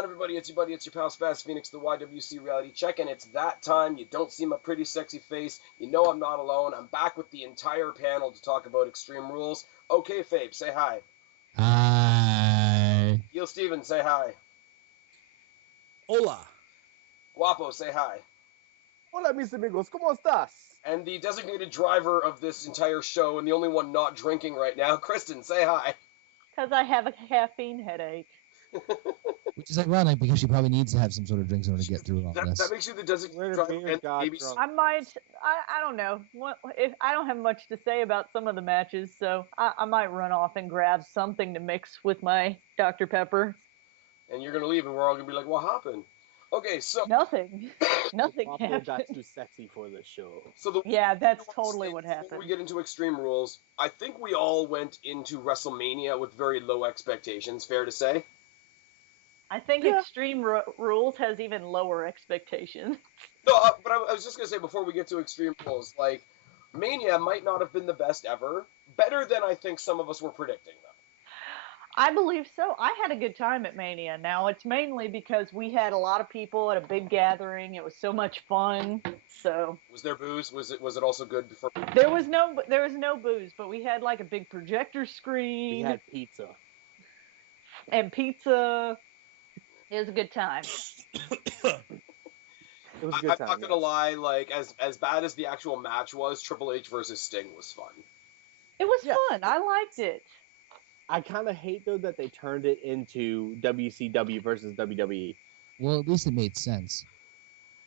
on, everybody? It's your buddy, it's your pal Spaz Phoenix, the YWC Reality Check, and it's that time. You don't see my pretty sexy face. You know I'm not alone. I'm back with the entire panel to talk about Extreme Rules. OKayFabe, say hi. Hi. Gil Steven, say hi. Hola. Guapo, say hi. Hola, mis amigos, ¿cómo estás? And the designated driver of this entire show, and the only one not drinking right now, Kristen, say hi. Because I have a caffeine headache. Which is ironic because she probably needs to have some sort of drinks in order to get through all this. That makes you the designated driver. And maybe I don't know. If I don't have much to say about some of the matches, so I might run off and grab something to mix with my Dr. Pepper. And you're going to leave, and we're all going to be like, what happened? Okay, so... Nothing happened. Got too sexy for this show. So yeah, that's totally what happened. Before we get into Extreme Rules, I think we all went into WrestleMania with very low expectations, fair to say? I think Extreme Rules has even lower expectations. No, but I was just going to say, before we get to Extreme Rules, like, Mania might not have been the best ever. Better than I think some of us were predicting, though. I believe so. I had a good time at Mania. Now, it's mainly because we had a lot of people at a big gathering. It was so much fun. So was there booze? Was it also good before? There was no booze, but we had like a big projector screen. We had pizza. And pizza. It was a good time. It was a good time. I'm not gonna lie, like as bad as the actual match was, Triple H versus Sting was fun. It was fun. I liked it. I kind of hate, though, that they turned it into WCW versus WWE. Well, at least it made sense.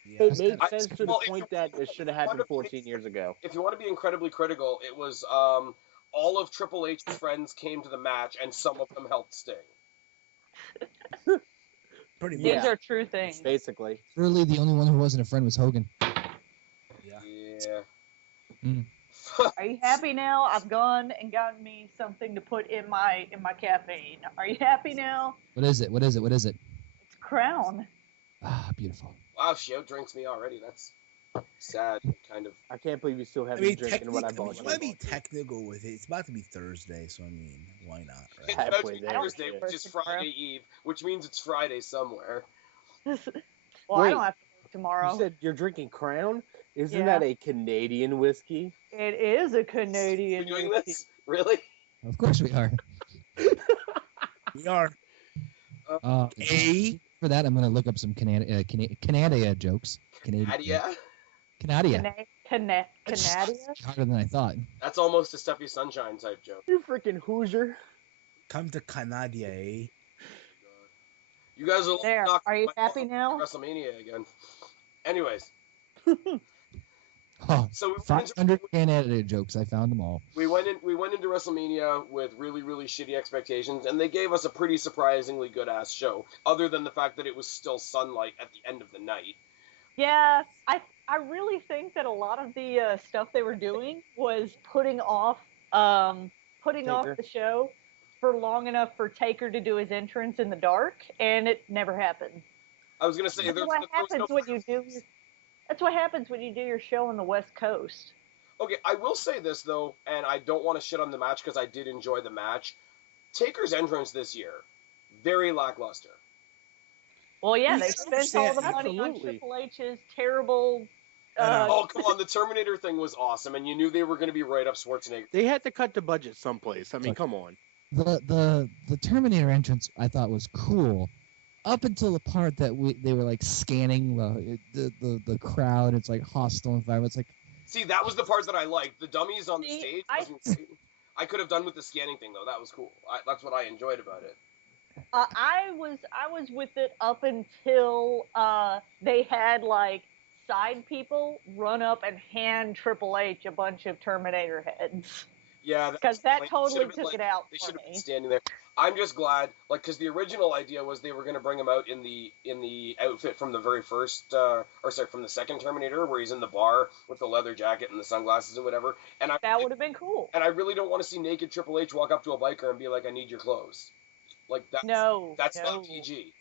Yeah. It made sense to the point that it should have happened 14 years ago. If you want to be incredibly critical, it was all of Triple H's friends came to the match, and some of them helped Sting. Pretty much. These are true things. Basically. Really, the only one who wasn't a friend was Hogan. Yeah. Mm. Are you happy now? I've gone and gotten me something to put in my caffeine. Are you happy now? What is it? It's Crown. Ah, beautiful. Wow, she outdrinks me already. That's sad, kind of. I can't believe you still haven't been drinking what I bought you. Let me be technical with it. It's about to be Thursday, so I mean, why not? Right? It's about to be Thursday, which is Friday Eve, which means it's Friday somewhere. Well, Wait, I don't have to work tomorrow. You said you're drinking Crown? Isn't that a Canadian whiskey? It is a Canadian We're doing whiskey. this? Really? Of course we are. We are. For that, I'm going to look up some Canada jokes. Canada? Canada. Canada? Harder than I thought. That's almost a Steffi Sunshine type joke. You freaking Hoosier. Come to Canada, eh? You guys are there. Are you happy now? WrestleMania again. Anyways. Oh, so we 500 Canada jokes. I found them all. We went into WrestleMania with really, really shitty expectations, and they gave us a pretty surprisingly good-ass show, other than the fact that it was still sunlight at the end of the night. Yeah, I really think that a lot of the stuff they were doing was putting off the show for long enough for Taker to do his entrance in the dark, and it never happened. I was going to say, That's what happens when you do your show on the West Coast. Okay, I will say this, though, and I don't want to shit on the match because I did enjoy the match. Taker's entrance this year, very lackluster. Well, yeah, they spent all the money on Triple H's terrible... oh, come on, the Terminator thing was awesome, and you knew they were going to be right up Schwarzenegger. They had to cut the budget someplace. I mean, come on. The Terminator entrance I thought was cool. Up until the part that they were like scanning the crowd, it's like hostile environment. It's like, see, that was the part that I liked. The dummies on the stage wasn't great. I could have done with the scanning thing though. That was cool. That's what I enjoyed about it. I was with it up until they had like side people run up and hand Triple H a bunch of Terminator heads. Yeah, because that totally took it out. They should have been standing there. I'm just glad, like, because the original idea was they were going to bring him out in the outfit from the very first, from the second Terminator, where he's in the bar with the leather jacket and the sunglasses and whatever. And that would have been cool. And I really don't want to see naked Triple H walk up to a biker and be like, "I need your clothes." Like that's not PG.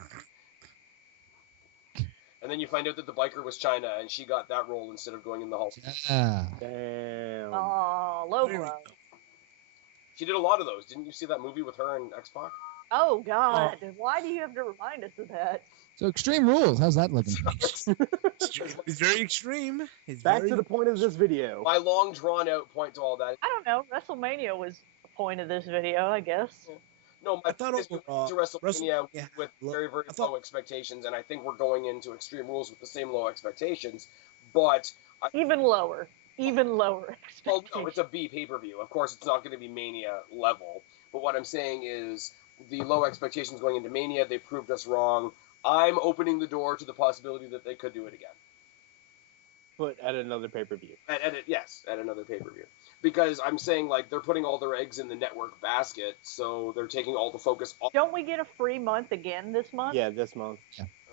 And then you find out that the biker was China, and she got that role instead of going in the Hall. Yeah. Damn. Oh, low blow. She did a lot of those. Didn't you see that movie with her and X-Pac? Oh God! Why do you have to remind us of that? So Extreme Rules, how's that looking? It's very extreme. It's Back very to the point of this video. My long drawn out point to all that. I don't know. WrestleMania was the point of this video, I guess. No, my I thought point is overall, to WrestleMania yeah, with look, very, very I thought- low expectations, and I think we're going into Extreme Rules with the same low expectations. But Even lower. Even lower well, expectations. no, it's a B pay-per-view. Of course, it's not going to be Mania level. But what I'm saying is the low expectations going into Mania, they proved us wrong. I'm opening the door to the possibility that they could do it again. But at another pay-per-view. At another pay-per-view. Because I'm saying, like, they're putting all their eggs in the network basket, so they're taking all the focus off. Don't we get a free month again this month? Yeah, this month.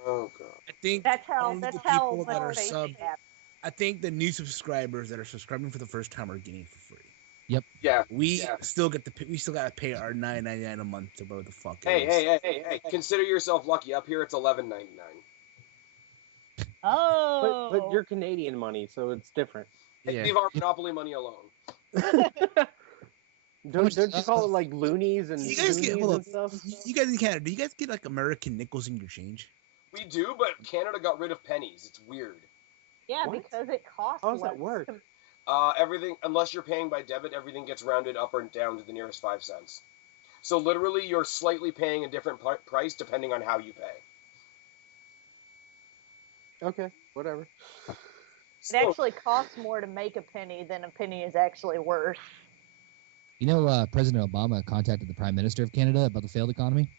Oh, God. I think That's how. only That's the how people that are much faith sub. they have. I think the new subscribers that are subscribing for the first time are getting it for free. Yeah. We Yeah. still get we still gotta pay our $9.99 a month to whatever the fuck. it Hey, is. hey. Consider yourself lucky. Up here, it's $11.99. Oh. But you're Canadian money, so it's different. Yeah. Leave our Monopoly money alone. Don't you call it like loonies and You guys get loonies hold and up. stuff? You guys in Canada, do you guys get like American nickels in your change? We do, but Canada got rid of pennies. It's weird. Yeah, What? because it costs How does less. that work? Everything, unless you're paying by debit, everything gets rounded up or down to the nearest 5 cents. So literally, you're slightly paying a different price depending on how you pay. Okay, whatever. It actually costs more to make a penny than a penny is actually worth. You know, President Obama contacted the Prime Minister of Canada about the failed economy.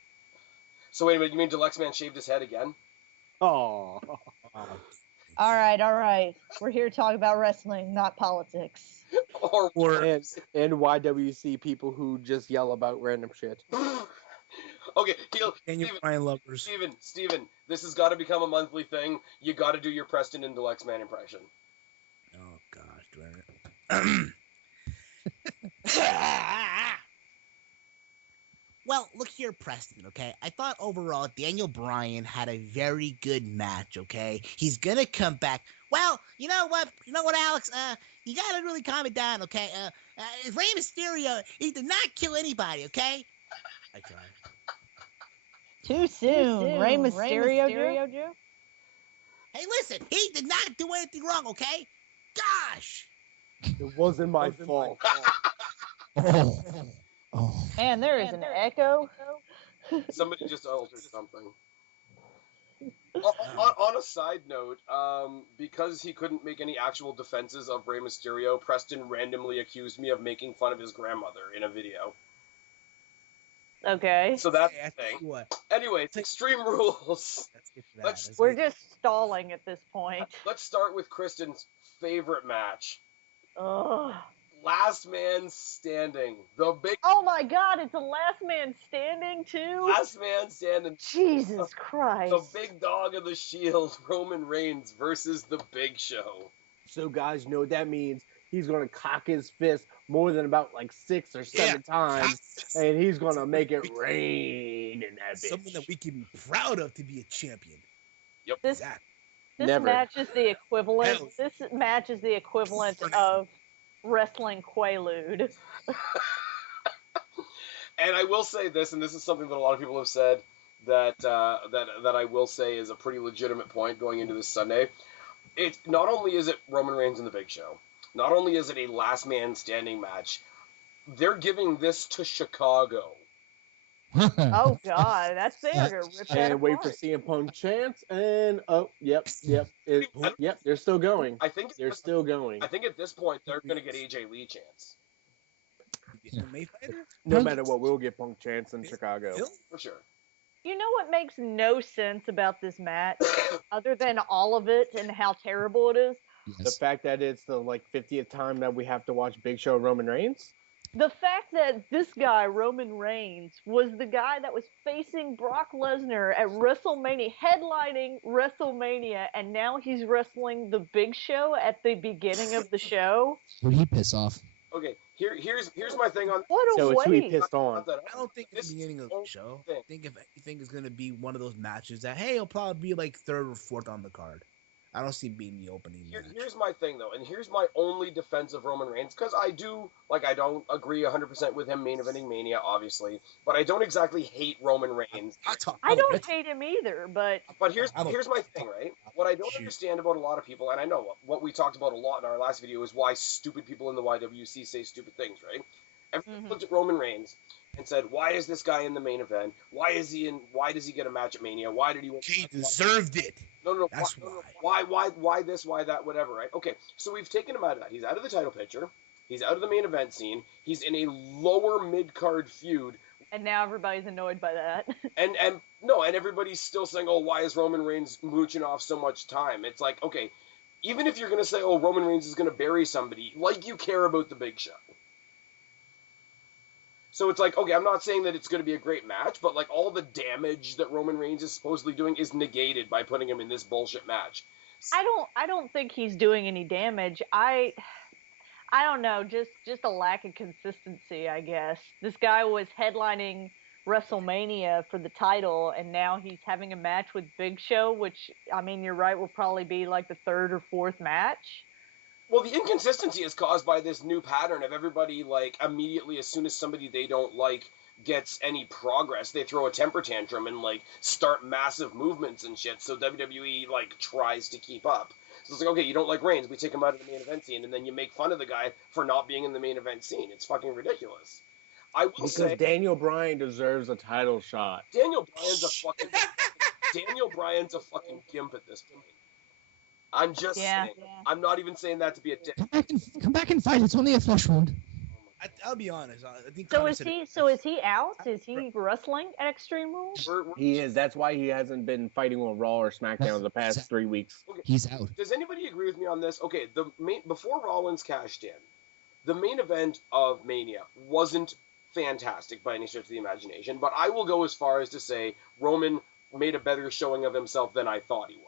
So wait a minute, you mean Deluxe Man shaved his head again? Oh. All right. We're here to talk about wrestling, not politics. Or and YWC people who just yell about random shit. okay, And your Ryan lovers. Steven, this has got to become a monthly thing. You got to do your Preston and Deluxe Man impression. Oh gosh, do I? Well, look here, Preston, okay? I thought overall Daniel Bryan had a very good match, okay? He's gonna come back. Well, you know what, Alex? You gotta really calm it down, okay? Rey Mysterio, he did not kill anybody, okay? I tried. Too soon. Rey Mysterio, Drew? Hey, listen, he did not do anything wrong, okay? Gosh! It wasn't my fault. Oh. Man, there is an echo. Somebody just altered something. On a side note, because he couldn't make any actual defenses of Rey Mysterio, Preston randomly accused me of making fun of his grandmother in a video. Okay. So that's Hey, I the tell thing. you what, Anyways, Extreme Rules. let's get to that. Let's- Let's We're get- just stalling at this point. Let's start with Kristen's favorite match. Ugh. Last Man Standing. The big Oh my God, it's a last man standing too? Last Man Standing. Jesus Christ. The big dog of the Shield, Roman Reigns versus The Big Show. So guys, you know what that means? He's gonna cock his fist more than about like 6 or 7 times, and he's gonna make it rain in that bitch. Something that we can be proud of to be a champion. This Exactly. this Never. match is the equivalent. Hell. This match is the equivalent of wrestling Quaalude. And I will say this, and this is something that a lot of people have said that I will say is a pretty legitimate point going into this Sunday. It's not only is it Roman Reigns and The Big Show, not only is it a last man standing match, they're giving this to Chicago. Oh God, that's they are gonna rip that And wait for apart. CM Punk chance, and yep, they're still going. I think They're still going. I think at this point they're going to get AJ Lee chance No matter what, we'll get Punk chance in Chicago. for sure. You know what makes no sense about this match, other than all of it and how terrible it is? The Yes. fact that it's the 50th time that we have to watch Big Show Roman Reigns. The fact that this guy, Roman Reigns, was the guy that was facing Brock Lesnar at WrestleMania, headlining WrestleMania, and now he's wrestling The Big Show at the beginning of the show. Who'd he piss off? Okay, here's my thing on What a So it's who he waste. pissed on. I don't think it's This the beginning of is the the show. thing. I think if anything is going to be one of those matches that, hey, it'll probably be like 3rd or 4th on the card. I don't see it being the opening match. Here's my thing, though, and here's my only defense of Roman Reigns, because I don't agree 100% with him main eventing Mania, obviously, but I don't exactly hate Roman Reigns. I don't hate him either, but here's my thing, right? What I don't understand about a lot of people, and I know what we talked about a lot in our last video, is why stupid people in the YWC say stupid things, right? Everyone looked at Roman Reigns and said, why is this guy in the main event? Why does he get a match at Mania? Why did he win? He deserved it. No. That's why this, why that, whatever, right? Okay, so we've taken him out of that. He's out of the title picture. He's out of the main event scene. He's in a lower mid-card feud. And now everybody's annoyed by that. And everybody's still saying, oh, why is Roman Reigns mooching off so much time? It's like, okay, even if you're going to say, oh, Roman Reigns is going to bury somebody, like you care about the Big Show. So it's like, okay, I'm not saying that it's going to be a great match, but like all the damage that Roman Reigns is supposedly doing is negated by putting him in this bullshit match. I don't think he's doing any damage. I don't know, just a lack of consistency, I guess. This guy was headlining WrestleMania for the title, and now he's having a match with Big Show, which, I mean, you're right, will probably be like the third or fourth match. Well, the inconsistency is caused by this new pattern of everybody, like, immediately as soon as somebody they don't like gets any progress, they throw a temper tantrum and, like, start massive movements and shit, so WWE, like, tries to keep up. So it's like, okay, you don't like Reigns, we take him out of the main event scene, and then you make fun of the guy for not being in the main event scene. It's fucking ridiculous. Because Daniel Bryan deserves a title shot. Daniel Bryan's a fucking gimp at this point. I'm just saying. Yeah. I'm not even saying that to be a dick. Come back and fight. It's only a flesh wound. I'll be honest. I think so is he out? Is he wrestling at Extreme Rules? He is. That's why he hasn't been fighting on Raw or SmackDown the past 3 weeks. Okay. He's out. Does anybody agree with me on this? Okay, before Rollins cashed in, the main event of Mania wasn't fantastic by any stretch of the imagination, but I will go as far as to say Roman made a better showing of himself than I thought he would.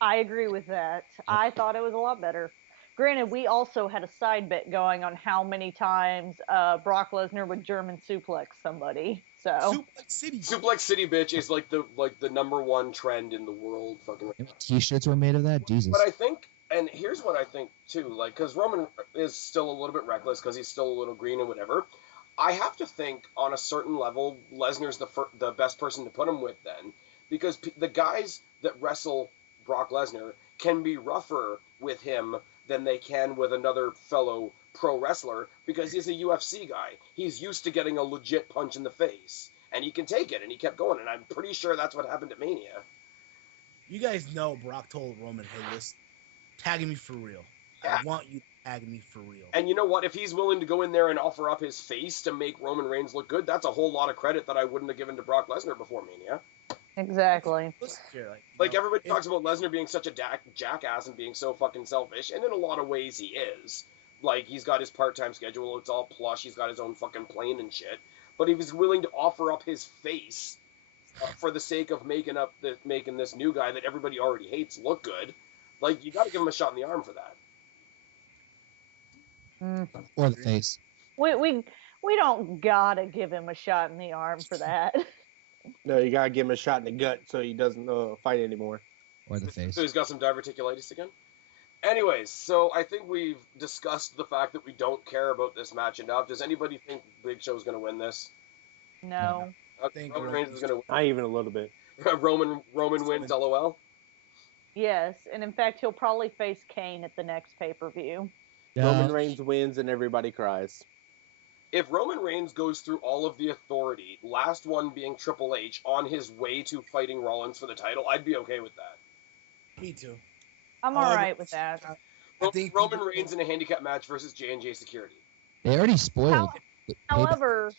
I agree with that. I thought it was a lot better. Granted, we also had a side bet going on how many times Brock Lesnar would German suplex somebody. So Suplex City, bitch, is like the number one trend in the world. Fucking T-shirts were made of that. Jesus. But I think, and here's what I think too, like, because Roman is still a little bit reckless because he's still a little green and whatever. I have to think on a certain level, Lesnar's the best person to put him with then, because the guys that wrestle Brock Lesnar can be rougher with him than they can with another fellow pro wrestler because he's a UFC guy. He's used to getting a legit punch in the face, and he can take it, and he kept going, and I'm pretty sure that's what happened at Mania. You guys know Brock told Roman, hey, listen, tag me for real. Yeah. I want you to tag me for real. And you know what? If he's willing to go in there and offer up his face to make Roman Reigns look good, that's a whole lot of credit that I wouldn't have given to Brock Lesnar before Mania. Exactly. Like everybody talks about Lesnar being such a jackass and being so fucking selfish, and in a lot of ways he is. Like, he's got his part-time schedule, it's all plush, he's got his own fucking plane and shit. But he was willing to offer up his face for the sake of making this new guy that everybody already hates look good. Like, you gotta give him a shot in the arm for that. Or the face. We don't gotta give him a shot in the arm for that. No, you gotta give him a shot in the gut so he doesn't fight anymore. Or the face. So he's got some diverticulitis again? Anyways, so I think we've discussed the fact that we don't care about this match enough. Does anybody think Big Show's going to win this? No. I think Roman Reigns is going to win. Not even a little bit. Roman wins, LOL? Yes, and in fact, he'll probably face Kane at the next pay-per-view. Roman Reigns wins and everybody cries. If Roman Reigns goes through all of the authority, last one being Triple H, on his way to fighting Rollins for the title, I'd be okay with that. Me too. I'm all right with that. I think Roman Reigns in a handicap match versus J&J Security. They already spoiled. However,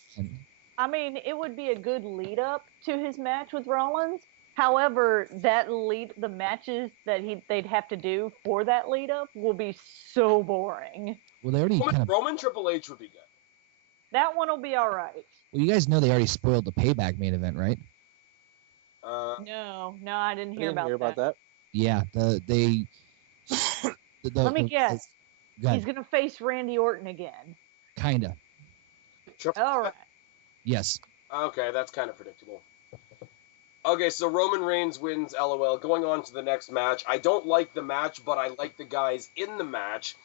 I mean, it would be a good lead-up to his match with Rollins. However, the matches that they'd have to do for that lead-up will be so boring. Well, they already Roman Triple H would be good. That one will be all right. Well, you guys know they already spoiled the Payback main event, right? No, I didn't hear about that. Yeah, Let me guess. He's going to face Randy Orton again. Kinda. All right. Yes. Okay, that's kind of predictable. Okay, so Roman Reigns wins, LOL. Going on to the next match. I don't like the match, but I like the guys in the match.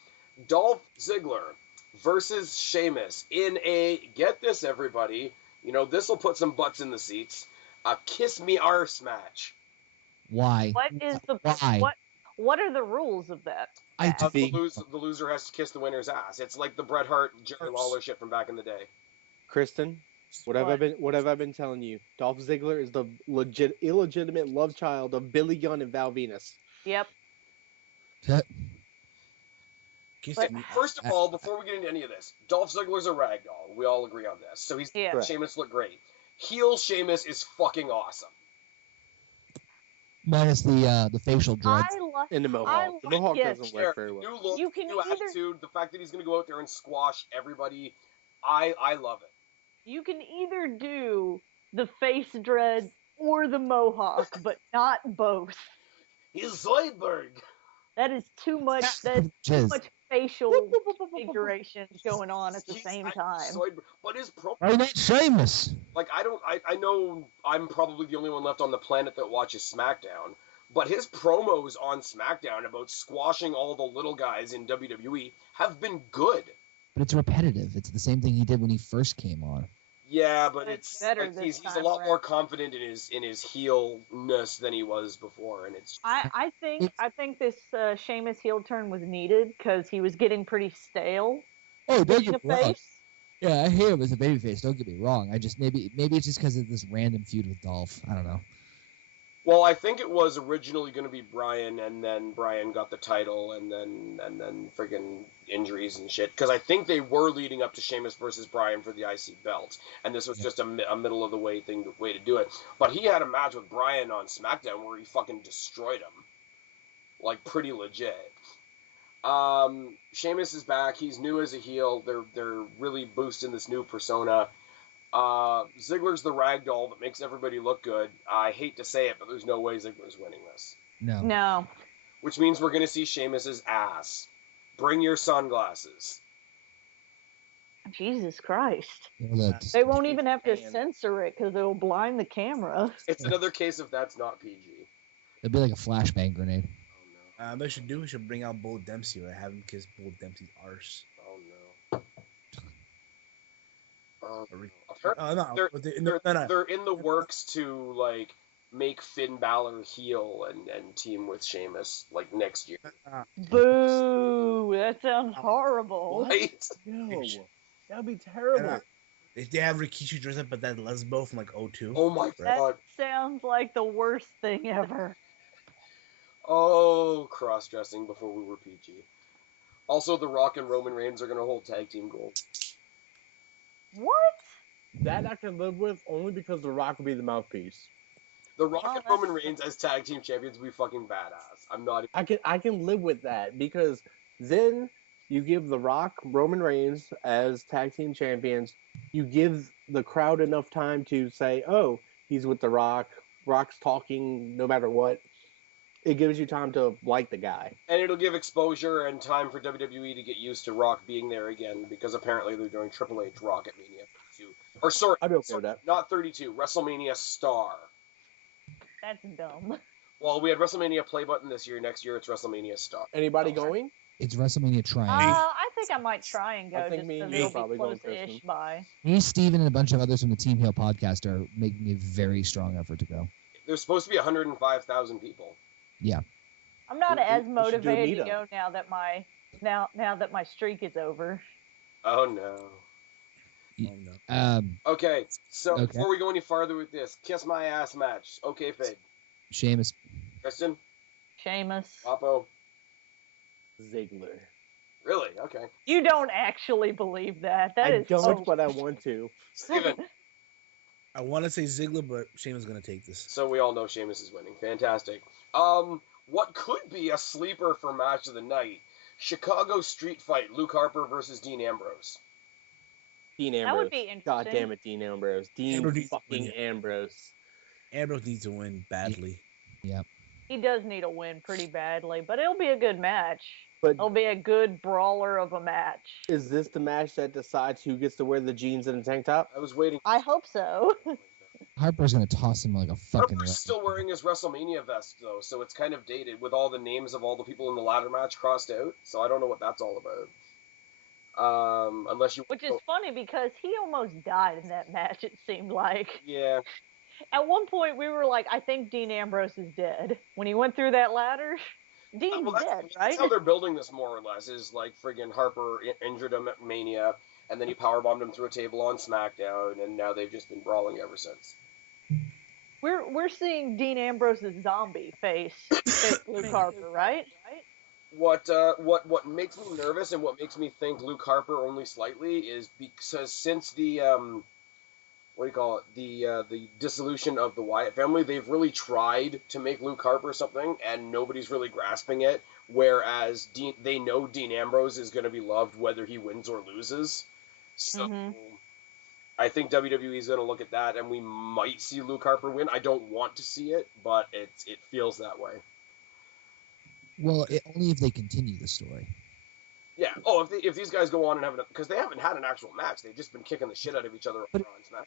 Dolph Ziggler versus Sheamus in a, get this, everybody, you know, this will put some butts in the seats, a kiss me arse match. Why? What is the Why? what are the rules of that? I match? The loser has to kiss the winner's ass. It's like the Bret Hart, Jerry Lawler shit from back in the day. Kristen, what have I been telling you? Dolph Ziggler is the illegitimate love child of Billy Gunn and Val Venus. Yep. Kiss But- me. First of all, before we get into any of this, Dolph Ziggler's a ragdoll. We all agree on this. So he's Yeah. Right. Sheamus looked great. Heel Sheamus is fucking awesome. Minus the facial dreads. I like. In the Mohawk. The Mohawk yes. doesn't work very well. New look, You can new either- attitude, the fact that he's going to go out there and squash everybody, I love it. You can either do the face dread or the mohawk, but not both. He's Zoidberg. That is too much. That's too Jizz. much facial configurations going on at the same time. Zoidberg. But his pro, Why not Sheamus? like, I know I'm probably the only one left on the planet that watches SmackDown, but his promos on SmackDown about squashing all the little guys in WWE have been good. But it's repetitive. It's the same thing he did when he first came on. Yeah, but It's it's better like, this he's a time lot more around. confident in his heel-ness than he was before, and it's I think this Sheamus heel turn was needed because he was getting pretty stale. Oh, don't Being a get me wrong. face. Yeah, I hate him as a babyface. Don't get me wrong. I just maybe it's just because of this random feud with Dolph. I don't know. well, I think it was originally going to be Bryan, and then Bryan got the title, and then friggin' injuries and shit. Because I think they were leading up to Sheamus versus Bryan for the IC belt, and this was just a middle of the way way to do it. But he had a match with Bryan on SmackDown where he fucking destroyed him, like pretty legit. Sheamus is back. He's new as a heel. They're really boosting this new persona. Ziggler's the ragdoll that makes everybody look good. I hate to say it, but there's no way Ziggler's winning this. No. No. Which means we're going to see Sheamus's ass. Bring your sunglasses. Jesus Christ. Well, They won't even have to Man. censor it because it'll blind the camera. It's another case of that's not PG. It'd be like a flashbang grenade. Oh What should do? We should bring out Bull Dempsey or have him kiss Bull Dempsey's arse. no. Oh no. Oh no! They're in the works to like make Finn Balor heel and team with Sheamus like next year. Boo! That sounds horrible. Right? No, that'd be terrible. If they have Rikishi dress up as that lesbo from like 02. Oh my That god. sounds like the worst thing ever. Oh, cross-dressing before we were PG. Also, The Rock and Roman Reigns are going to hold tag team gold. What? That I can live with only because The Rock will be the mouthpiece. The Rock Oh, and Roman that's- Reigns as tag team champions would be fucking badass. I'm not I can live with that because then you give The Rock, Roman Reigns as tag team champions. You give the crowd enough time to say, "Oh, he's with The Rock. Rock's talking no matter what." It gives you time to like the guy. And it'll give exposure and time for WWE to get used to Rock being there again, because apparently they're doing Triple H Rock at Mania 32. Or sorry, I'd be okay with that. not 32, WrestleMania Star. That's dumb. Well, we had WrestleMania Play Button this year. Next year it's WrestleMania Star. Anybody Okay. going? It's WrestleMania trying. I think I might try and go I think just me because and you it'll probably be going, close-ish Kristen. by. Me, Steven, and a bunch of others from the Team Hill podcast are making a very strong effort to go. There's supposed to be 105,000 people. I'm not We- as we should do a motivated to meetup. go now that my streak is over. Oh no. Oh, no. Okay, so Okay. before we go any farther with this, kiss my ass match. Okay, Fade. Sheamus. Kristen, Sheamus. Guapo. Ziggler. Really? Okay. You don't actually believe that. That I is don't, so... but I want to. Steven. I want to say Ziggler, but Sheamus gonna take this. So we all know Sheamus is winning. Fantastic. What could be a sleeper for match of the night? Chicago Street Fight, Luke Harper versus Dean Ambrose. Dean Ambrose. That would be interesting. God damn it, Dean Ambrose. Dean Ambrose needs to fucking win it. Ambrose. Ambrose needs to win badly. He does need a win pretty badly, but it'll be a good match. But It'll be a good brawler of a match. is this the match that decides who gets to wear the jeans and the tank top? I was waiting. I hope so. Harper's gonna toss him like a fucking. Harper's still wearing his WrestleMania vest though, so it's kind of dated with all the names of all the people in the ladder match crossed out. So I don't know what that's all about. Unless you. Which is funny because he almost died in that match. It seemed like. Yeah. At one point, we were like, "I think Dean Ambrose is dead." When he went through that ladder, Dean's dead, right? That's how they're building this more or less. Is like friggin' Harper injured him at Mania, and then he powerbombed him through a table on SmackDown, and now they've just been brawling ever since. We're seeing Dean Ambrose's zombie face Luke Harper, right? What makes me nervous and what makes me think Luke Harper only slightly is because since the what do you call it, the dissolution of the Wyatt family, they've really tried to make Luke Harper something, and nobody's really grasping it. Whereas they know Dean Ambrose is going to be loved whether he wins or loses. So I think WWE is going to look at that, and we might see Luke Harper win. I don't want to see it, but it feels that way. Well, only if they continue the story. Yeah. Oh, if these guys go on and have because they haven't had an actual match, they've just been kicking the shit out of each other.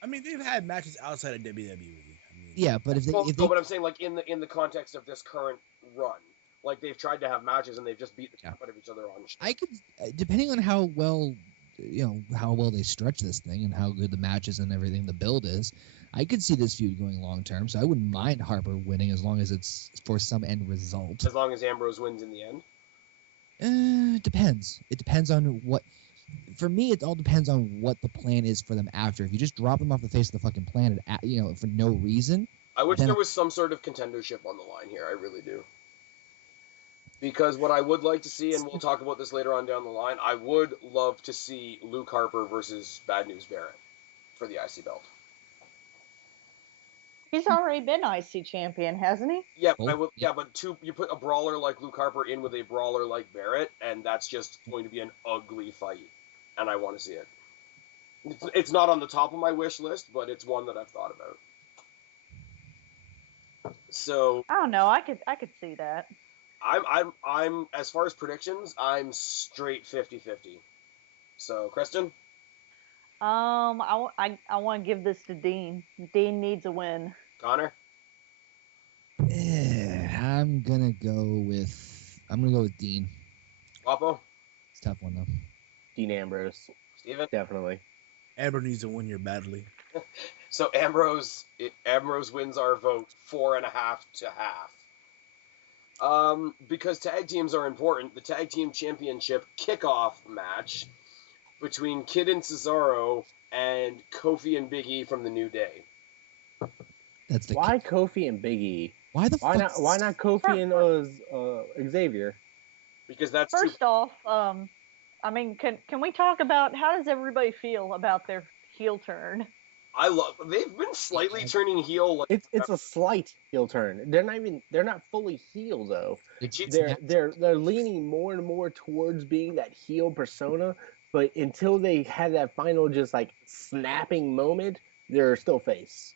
I mean, they've had matches outside of WWE. I mean, yeah, but if they, but I'm saying like in the context of this current run, like they've tried to have matches and they've just beat the crap out of each other on. Shit. I could, depending on how well, how well they stretch this thing and how good the matches and everything the build is, I could see this feud going long term. So I wouldn't mind Harper winning as long as it's for some end result. As long as Ambrose wins in the end. Depends. It depends on what. For me, it all depends on what the plan is for them after. If you just drop them off the face of the fucking planet, for no reason. I wish there was some sort of contendership on the line here. I really do. Because what I would like to see, and we'll talk about this later on down the line, I would love to see Luke Harper versus Bad News Barrett for the IC belt. He's already been IC champion, hasn't he? Yeah, but you put a brawler like Luke Harper in with a brawler like Barrett, and that's just going to be an ugly fight, and I want to see it. It's not on the top of my wish list, but it's one that I've thought about. So I don't know. I could see that. I'm as far as predictions, I'm straight 50-50. So Kristen. I want to give this to Dean. Dean needs a win. Connor? I'm gonna go with Dean. Guapo? It's a tough one though. Dean Ambrose. Steven? Definitely. Ambrose needs to win here badly. So Ambrose wins our vote 4.5 to half. Because tag teams are important, the tag team championship kickoff match between Kid and Cesaro and Kofi and Big E from the New Day. That's the Why Kofi and Big E? Why not Kofi and Xavier? Because that's first off. I mean, can we talk about how does everybody feel about their heel turn? They've been slightly turning heel. It's a slight heel turn. They're not fully heel though. They're leaning more and more towards being that heel persona. But until they have that final just like snapping moment, they're still face.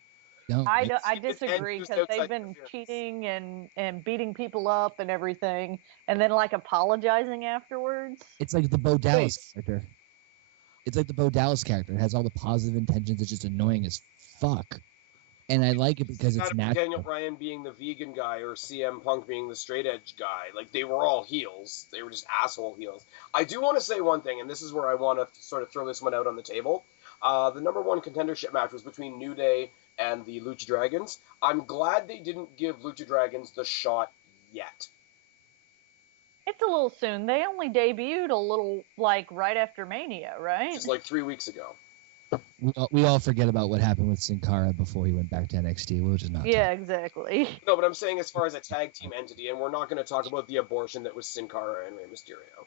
No, I disagree because they've been cheating and beating people up and everything, and then like apologizing afterwards. It's like the Bo Dallas character. It's like the Bo Dallas character. It has all the positive intentions. It's just annoying as fuck. And I like it because it's natural. Daniel Bryan being the vegan guy or CM Punk being the straight edge guy. Like, they were all heels. They were just asshole heels. I do want to say one thing, and this is where I want to sort of throw this one out on the table. The number one contendership match was between New Day and the Lucha Dragons. I'm glad they didn't give Lucha Dragons the shot yet. It's a little soon. They only debuted a little, like, right after Mania, right? Just like 3 weeks ago. We all forget about what happened with Sin Cara before he went back to NXT. We'll just not. Yeah, exactly. No, but I'm saying as far as a tag team entity, and we're not going to talk about the abortion that was Sin Cara and Rey Mysterio.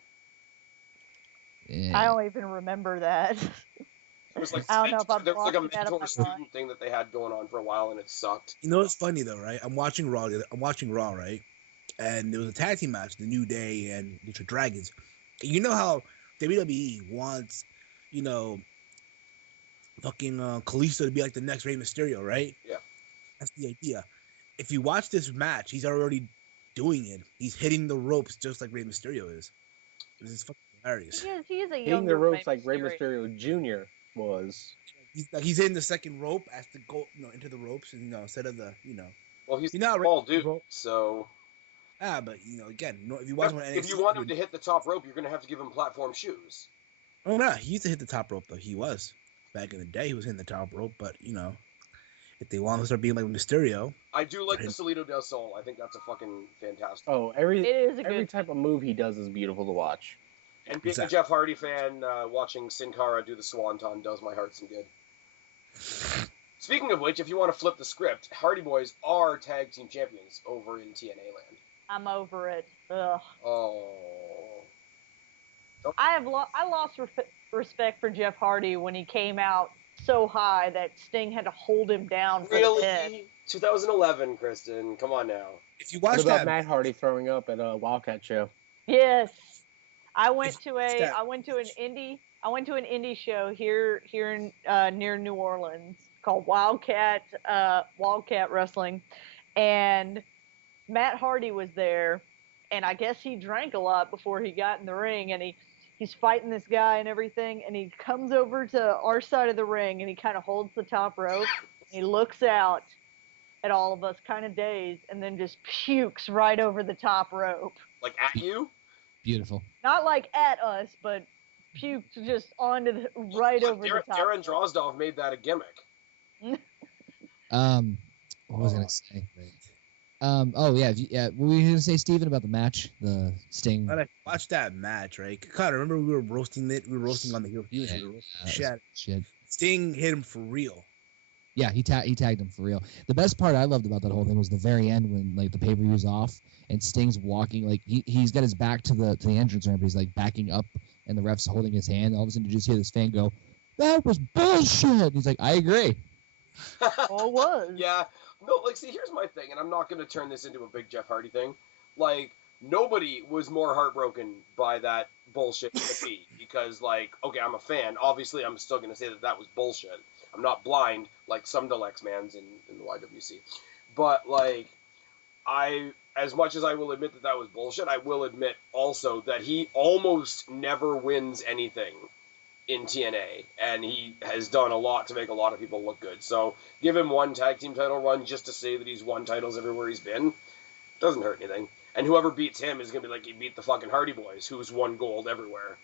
Yeah. I don't even remember that. It was like I don't know about there was like a blocking that up my mentor-student mind. thing that they had going on for a while, and it sucked. You know what's funny though, right? I'm watching Raw, right? And there was a tag team match, the New Day and Lucha Dragons. And you know how WWE wants, fucking Kalisto to be like the next Rey Mysterio, right? Yeah. That's the idea. If you watch this match, he's already doing it. He's hitting the ropes just like Rey Mysterio is. This is fucking hilarious. He is a Hitting younger the ropes Rey like Rey Mysterio Jr. was. he's in the second rope, has to go into the ropes, and instead of the Well, he's you know, a small dude, rope. so. But again, if you watch him on NXT, If you want him to hit the top rope, you're going to have to give him platform shoes. oh no, he used to hit the top rope though. He was back in the day. He was hitting the top rope, but if they want to start being like Mysterio, I do like the Salcido del Sol. I think that's a fucking fantastic. Oh, It is a every good. type of move he does is beautiful to watch. And being Exactly. a Jeff Hardy fan, watching Sin Cara do the Swanton does my heart some good. Speaking of which, if you want to flip the script, Hardy Boys are tag team champions over in TNA land. I'm over it. Ugh. Oh. I lost respect for Jeff Hardy when he came out so high that Sting had to hold him down for the pin. Really? 2011, Kristen. Come on now. if you What watch about that, Matt Hardy throwing up at a Wildcat show? Yes, I went If- to that- I went to an indie show here in near New Orleans called Wildcat Wrestling, and Matt Hardy was there, and I guess he drank a lot before he got in the ring, and he's fighting this guy and everything, and he comes over to our side of the ring and he kind of holds the top rope. He looks out at all of us, kind of dazed, and then just pukes right over the top rope. Like at you? Beautiful. Not like at us, but puked just onto the right over the top. Darren Drozdov made that a gimmick. What was I gonna say? Oh yeah, what were you gonna say, Steven, about the match, the Sting? when I watched that match, right? God, remember we were roasting it. We were roasting on the heel. Yeah, Shit. shit. Sting hit him for real. Yeah, he tagged him for real. The best part I loved about that whole thing was the very end when like the pay-per-view's off and Sting's walking, like he's got his back to the entrance ramp. He's like backing up and the ref's holding his hand. All of a sudden you just hear this fan go, "That was bullshit." He's like, "I agree." Oh, it was. Yeah. No, like, see, here's my thing, and I'm not going to turn this into a big Jeff Hardy thing. Like, nobody was more heartbroken by that bullshit than me. Because, like, okay, I'm a fan. Obviously, I'm still going to say that was bullshit. I'm not blind, like some Deluxe mans in the YWC. But, like, as much as I will admit that was bullshit, I will admit also that he almost never wins anything in TNA, and he has done a lot to make a lot of people look good. So give him one tag team title run just to say that he's won titles everywhere he's been. Doesn't hurt anything. And whoever beats him is going to be like he beat the fucking Hardy Boys, who's won gold everywhere.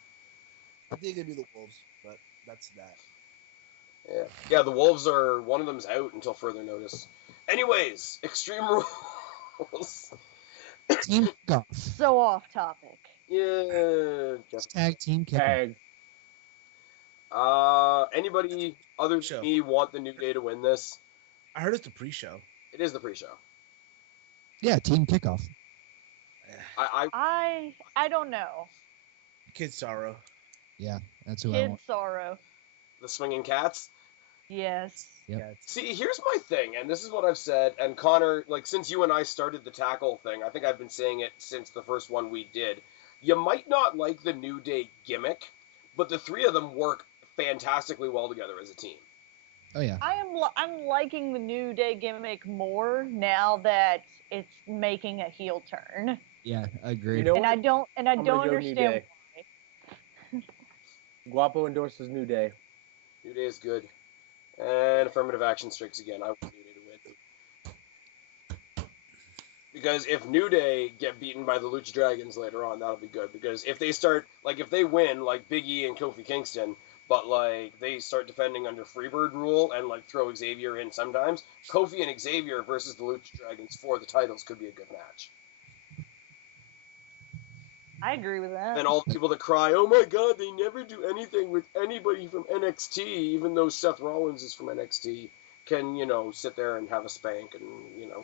I think it'd be the Wolves, but that's that. Yeah, the Wolves are, one of them's out until further notice. Anyways, Extreme Rules. Team kickoff. So off topic. Yeah. Just, Tag team kickoff. Tag. anybody other Show. than me want the New Day to win this? I heard it's the pre-show. It is the pre-show. Yeah, team kickoff. I I don't know. Kid Sorrow. Yeah, that's who I Kid want. Sorrow. the Swinging Cats. Yes. Yep. Yeah, See, here's my thing, and this is what I've said, and Connor, like, since you and I started the tackle thing, I think I've been saying it since the first one we did. You might not like the New Day gimmick, but the three of them work fantastically well together as a team. Oh yeah. I'm liking the New Day gimmick more now that it's making a heel turn. Yeah, agreed. You know And what? I don't I'm gonna go New understand Day. why. Guapo endorses New Day. New Day is good. And affirmative action strikes again. I want New Day to win. Because if New Day get beaten by the Lucha Dragons later on, that'll be good. Because if they start, like, if they win, like Big E and Kofi Kingston, but, like, they start defending under Freebird rule and, like, throw Xavier in sometimes, Kofi and Xavier versus the Lucha Dragons for the titles could be a good match. I agree with that. And all the people that cry, oh my god, they never do anything with anybody from NXT, even though Seth Rollins is from NXT, can, sit there and have a spank and,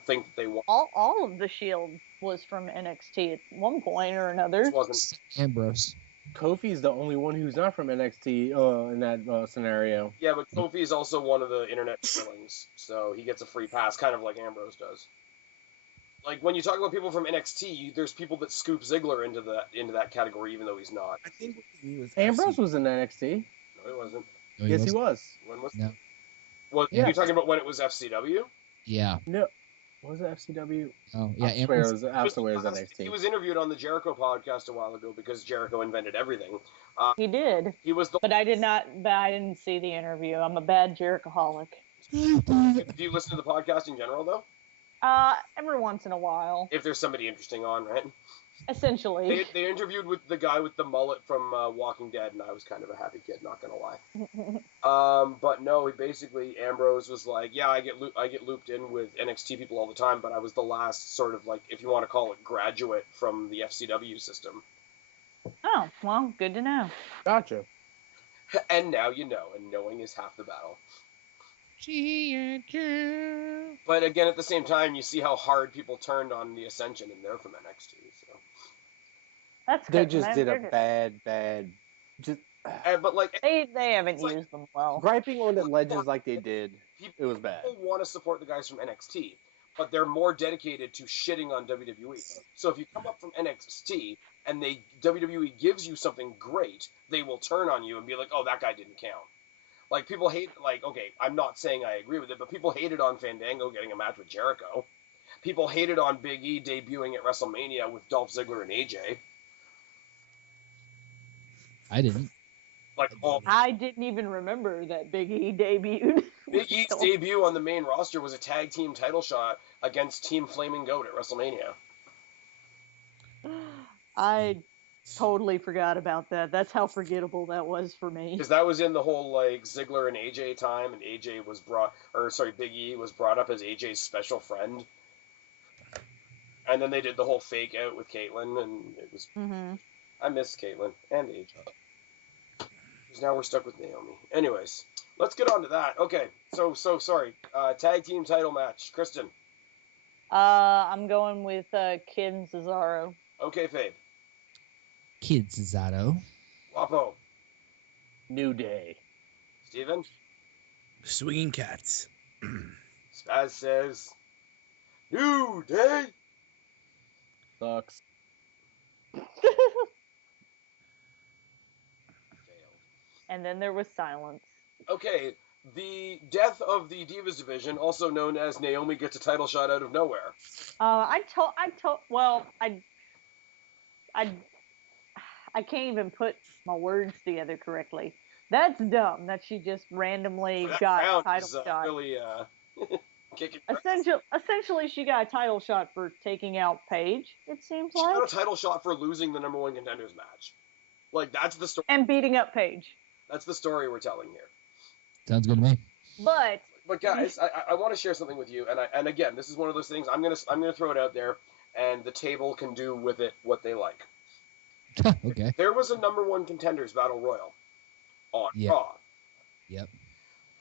think that they want. All of the Shield was from NXT at one point or another. This wasn't. Ambrose. Kofi's the only one who's not from NXT in that scenario. Yeah, but Kofi is also one of the internet darlings, so he gets a free pass, kind of like Ambrose does. Like, when you talk about people from NXT, there's people that scoop Ziggler into that category, even though he's not. I think what he was Ambrose was in NXT. No, he wasn't. No, Yes, he was. When was No. Well, Yeah. you're talking about when it was FCW? Yeah. No, Was it FCW? Oh yeah, I swear it Ambrose. was, I swear it was He NXT. was interviewed on the Jericho podcast a while ago because Jericho invented everything. He did, He was the. but I didn't see the interview. I'm a bad Jerichoholic. Do you listen to the podcast in general though? Every once in a while, If there's somebody interesting on, right? essentially. They interviewed with the guy with the mullet from Walking Dead, and I was kind of a happy kid, not gonna lie. But no, basically Ambrose was like, yeah, I get looped in with NXT people all the time, but I was the last sort of like, if you want to call it, graduate from the FCW system. Oh, well, good to know. Gotcha. And now you know, and knowing is half the battle. But again, at the same time, you see how hard people turned on the Ascension, and they're from NXT. So. That's They good. just did a bad. Just But like They haven't It's like- used them well. griping on the legends like they did. It was bad. people want to support the guys from NXT, but they're more dedicated to shitting on WWE. So if you come up from NXT and WWE gives you something great, they will turn on you and be like, "Oh, that guy didn't count." Like people hate, like, okay, I'm not saying I agree with it, but people hated on Fandango getting a match with Jericho. People hated on Big E debuting at WrestleMania with Dolph Ziggler and AJ. I didn't. Like, oh, I didn't even remember that Big E debuted. Big E's debut on the main roster was a tag team title shot against Team Flaming Goat at WrestleMania. I totally forgot about that. That's how forgettable that was for me. Because that was in the whole, like, Ziggler and AJ time, and AJ was Big E was brought up as AJ's special friend. And then they did the whole fake out with Caitlyn, and it was... Mm-hmm. I miss Caitlyn and AJ. Because now we're stuck with Naomi. Anyways, let's get on to that. Okay, so sorry. Tag team title match. Kristen. I'm going with Kid and Cesaro. OKayFabe. Kid Cesaro. Guapo. New Day. Steven. Swinging Cats. Spaz says, New Day. Sucks. Failed. And then there was silence. Okay, the death of the Divas division, also known as Naomi gets a title shot out of nowhere. I can't even put my words together correctly. That's dumb that she just randomly That got a count title is, shot. really kicking. Essentially, she got a title shot for taking out Paige, it seems She like. got a title shot for losing the number one contenders match. Like, that's the story. And beating up Paige. That's the story we're telling here. Sounds good to me. But guys, I want to share something with you, and again, this is one of those things. I'm gonna throw it out there, and the table can do with it what they like. Okay. There was a number one contenders battle royal on Raw. Yep.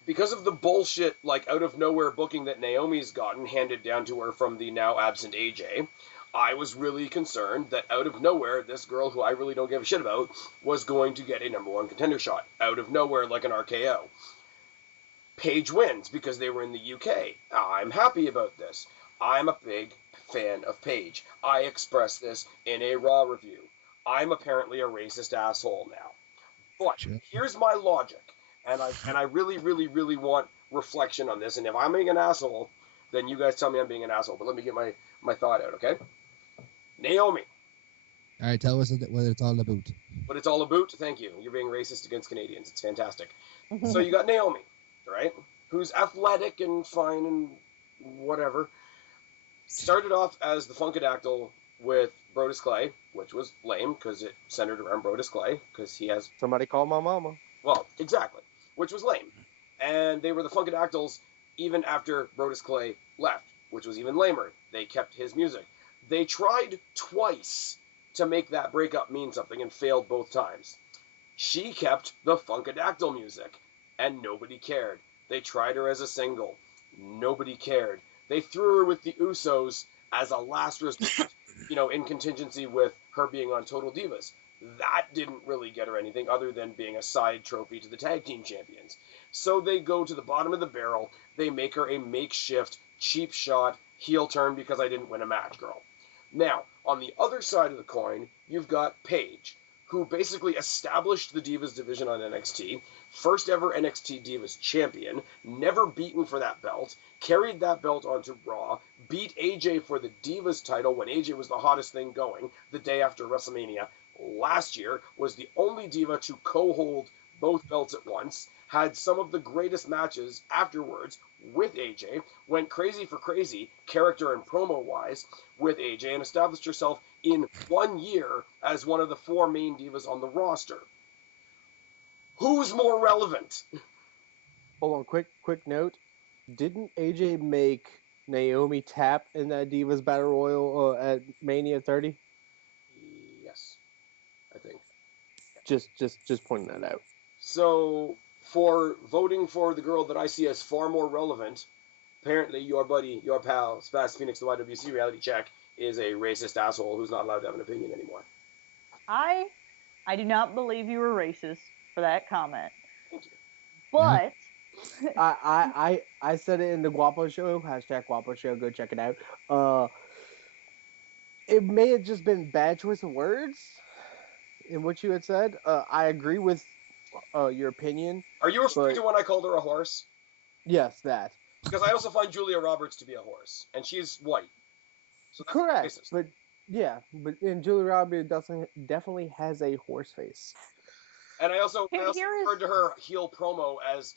Because of the bullshit, like, out of nowhere booking that Naomi's gotten handed down to her from the now absent AJ, I was really concerned that out of nowhere, this girl who I really don't give a shit about was going to get a number one contender shot. Out of nowhere, like an RKO. Paige wins because they were in the UK. I'm happy about this. I'm a big fan of Paige. I expressed this in a Raw review. I'm apparently a racist asshole now. But Sure. here's my logic, and I really, really, really want reflection on this. And if I'm being an asshole, then you guys tell me I'm being an asshole. But let me get my thought out, okay? Naomi. All right, tell us what it's all about. What it's all about? Thank you. You're being racist against Canadians. It's fantastic. So you got Naomi, right? Who's athletic and fine and whatever. Started off as the Funkadactyl with Brodus Clay, which was lame because it centered around Brodus Clay because he has... Somebody call my mama. Well, exactly. Which was lame. And they were the Funkadactyls even after Brodus Clay left, which was even lamer. They kept his music. They tried twice to make that breakup mean something and failed both times. She kept the Funkadactyl music, and nobody cared. They tried her as a single. Nobody cared. They threw her with the Usos as a last resort, in contingency with her being on Total Divas. That didn't really get her anything other than being a side trophy to the tag team champions. So they go to the bottom of the barrel. They make her a makeshift, cheap shot, heel turn because I didn't win a match, girl. Now, on the other side of the coin, you've got Paige, who basically established the Divas division on NXT, first ever NXT Divas champion, never beaten for that belt, carried that belt onto Raw, beat AJ for the Divas title when AJ was the hottest thing going the day after WrestleMania last year, was the only Diva to co-hold both belts at once, had some of the greatest matches afterwards with AJ, went crazy for crazy, character and promo-wise, with AJ, and established herself in 1 year as one of the 4 main Divas on the roster. Who's more relevant? Hold on, quick note. Didn't AJ make Naomi tap in that Divas Battle Royal at Mania 30? Yes, I think. Just pointing that out. So, for voting for the girl that I see as far more relevant, apparently your buddy, your pal, Spaz Phoenix, the YWC Reality Check, is a racist asshole who's not allowed to have an opinion anymore. I do not believe you were racist for that comment. Thank you. But I said it in the Guapo Show, hashtag Guapo Show, go check it out. It may have just been bad choice of words in what you had said. I agree with your opinion. Are you referring to when I called her a horse? Yes, that. Because I also find Julia Roberts to be a horse, and she's white. So that's Correct, racist. but and Julia Roberts definitely has a horse face. And I also Here's- referred to her heel promo as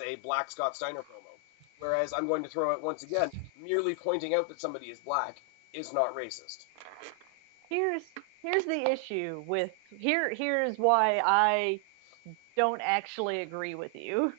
a black Scott Steiner promo. Whereas I'm going to throw out once again, merely pointing out that somebody is black is not racist. here's the issue with here's why I don't actually agree with you.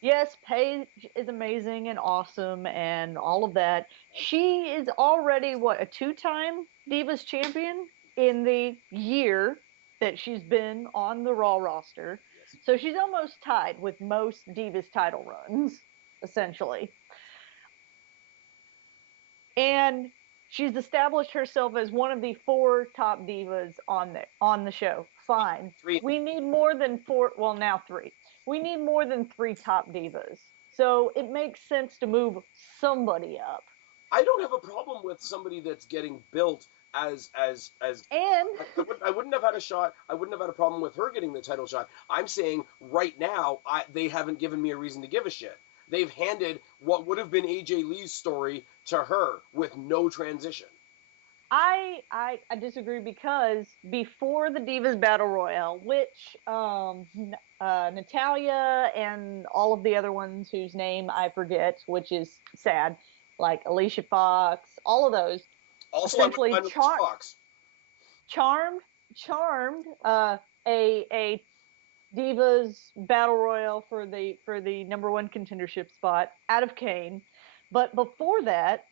Yes, Paige is amazing and awesome and all of that. She is already a 2-time Divas champion in the year that she's been on the Raw roster. So she's almost tied with most Divas title runs, essentially. And she's established herself as one of the 4 top divas on the show. Fine. 3. We need more than 4. Well, now 3. We need more than 3 top divas. So it makes sense to move somebody up. I don't have a problem with somebody that's getting built as And I wouldn't have had a shot. I wouldn't have had a problem with her getting the title shot. I'm saying right now, they haven't given me a reason to give a shit. They've handed what would have been AJ Lee's story to her with no transition. I disagree because before the Divas Battle Royale, which Natalia and all of the other ones whose name I forget, which is sad, like Alicia Fox, all of those, Also, essentially Fox. charmed a Divas Battle Royale for the #1 contendership spot out of Kane. But before that,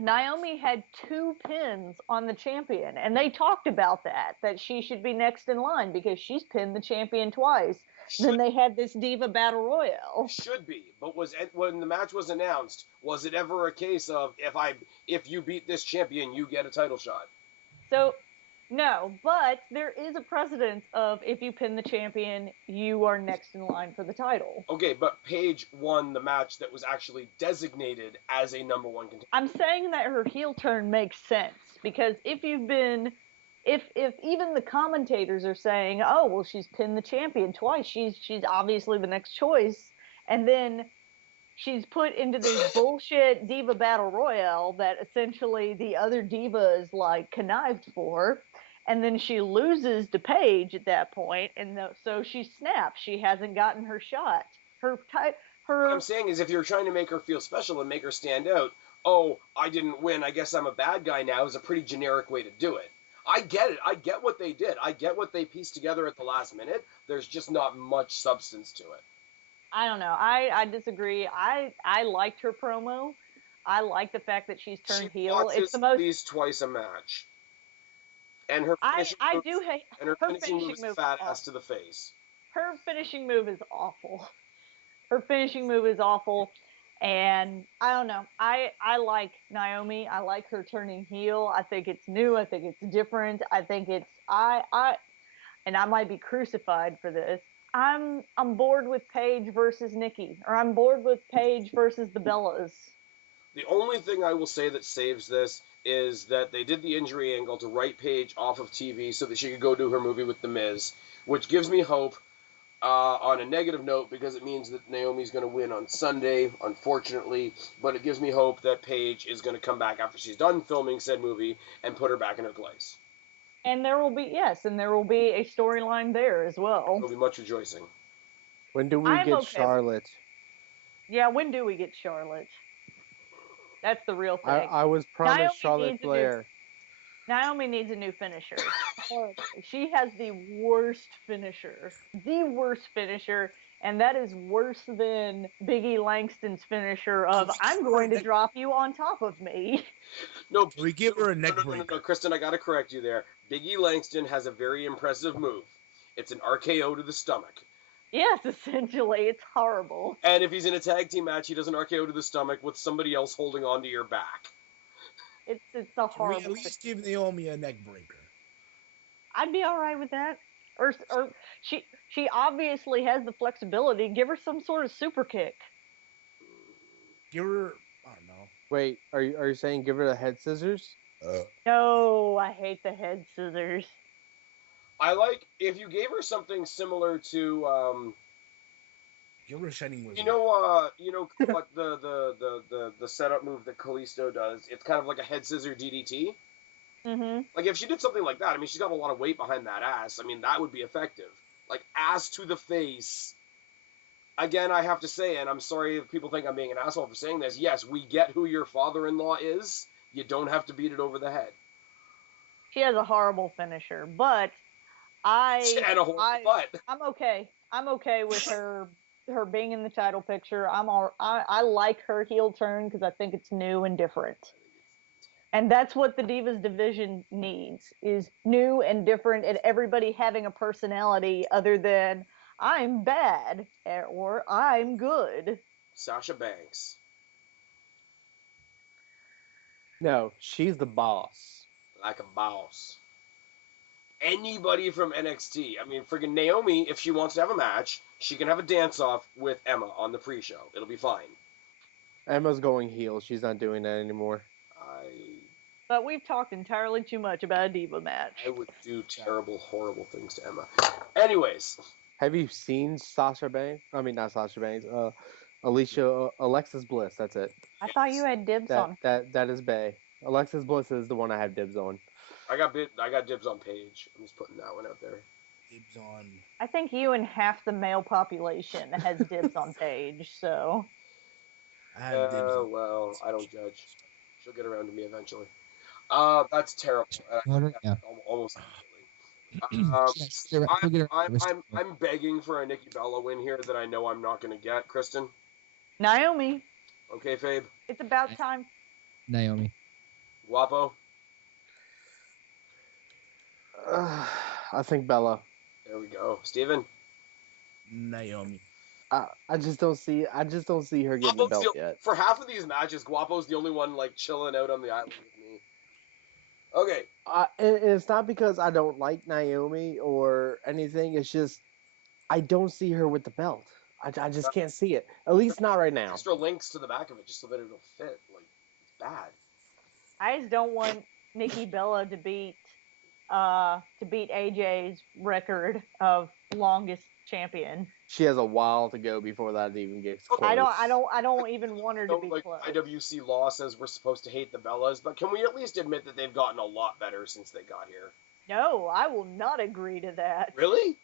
Naomi had 2 pins on the champion, and they talked about that she should be next in line because she's pinned the champion twice. Then they had this Diva Battle Royale. Should be, but when the match was announced, was it ever a case of if you beat this champion, you get a title shot? So, no, but there is a precedent of if you pin the champion, you are next in line for the title. Okay, but Paige won the match that was actually designated as a #1 contender. I'm saying that her heel turn makes sense because if even the commentators are saying, oh, well, she's pinned the champion twice, she's obviously the next choice, and then she's put into this bullshit Diva Battle Royale that essentially the other divas like connived for, and then she loses to Paige at that point, and so she snaps. She hasn't gotten her shot. What I'm saying is if you're trying to make her feel special and make her stand out, oh, I didn't win, I guess I'm a bad guy now, is a pretty generic way to do it. I get it. I get what they did. I get what they pieced together at the last minute. There's just not much substance to it. I don't know. I disagree. I liked her promo. I like the fact that she's turned heel. It's the most. At least twice a match. And her finishing I move, do hate and her finishing move is fat ass to the face. Her finishing move is awful. Her finishing move is awful, and I don't know. I like Naomi. I like her turning heel. I think it's new. I think it's different. I think it's and I might be crucified for this. I'm bored with Paige versus Nikki, or I'm bored with Paige versus the Bellas. The only thing I will say that saves this is that they did the injury angle to write Paige off of TV so that she could go do her movie with The Miz, which gives me hope. On a negative note, because it means that Naomi's going to win on Sunday, unfortunately, but it gives me hope that Paige is going to come back after she's done filming said movie and put her back in her place. And there will be a storyline there as well. There'll be much rejoicing. When do we I'm get okay with Charlotte? Yeah, when do we get Charlotte? That's the real thing. I was promised Naomi Charlotte needs a new- Flair. Naomi needs a new finisher. She has the worst finisher. The worst finisher, and that is worse than Biggie Langston's finisher of "I'm going to drop you on top of me." No, We give her a neck no, breaker. Kristen, I got to correct you there. Biggie Langston has a very impressive move. It's an RKO to the stomach. Yes, essentially, it's horrible. And if he's in a tag team match, he does an RKO to the stomach with somebody else holding onto your back. It's a Can we horrible. at least give Naomi a neck breaker? I'd be all right with that. Or she obviously has the flexibility. Give her some sort of super kick. Give her, I don't know. Wait, are you saying give her the head scissors? No, I hate the head scissors. I like if you gave her something similar to Give her a shining wizard. you know what the setup move that Kalisto does. It's kind of like a head scissor DDT. Mm-hmm. Like if she did something like that, I mean, she's got a lot of weight behind that ass. I mean, that would be effective. Like ass to the face. Again, I have to say, and I'm sorry if people think I'm being an asshole for saying this. Yes, we get who your father-in-law is. You don't have to beat it over the head. She has a horrible finisher, but I'm okay. I'm okay with her being in the title picture. I like her heel turn because I think it's new and different. And that's what the Divas division needs, is new and different, and everybody having a personality other than I'm bad or I'm good. Sasha Banks. No, she's the boss. Like a boss. Anybody from NXT. I mean, friggin' Naomi, if she wants to have a match, she can have a dance-off with Emma on the pre-show. It'll be fine. Emma's going heel. She's not doing that anymore. But we've talked entirely too much about a Diva match. I would do terrible, horrible things to Emma. Anyways. Have you seen Sasha Banks? I mean, not Sasha Banks. Alexis Bliss. That's it. I thought you had dibs on. That is Bay. Alexis Bliss is the one I have dibs on. I got dibs on Paige. I'm just putting that one out there. Dibs on. I think you and half the male population has dibs on Paige, so. I have dibs on. Well, I don't judge. She'll get around to me eventually. That's terrible. Yeah. Almost Yes, I'm begging for a Nikki Bella win here that I know I'm not going to get. Kristen? Naomi. OKayFabe? It's about time. Naomi. Guapo? I think Bella. There we go. Steven? Naomi. I just don't see her getting the belt yet. For half of these matches, Guapo's the only one like chilling out on the island with me. Okay. And it's not because I don't like Naomi or anything. It's just I don't see her with the belt. I just can't see it. At least not right now. Extra links to the back of it just so that it'll fit. Like, it's bad. I just don't want Nikki Bella to beat AJ's record of longest champion. She has a while to go before that even gets close. I don't even want her to be close. IWC law says we're supposed to hate the Bellas, but can we at least admit that they've gotten a lot better since they got here? No, I will not agree to that. Really?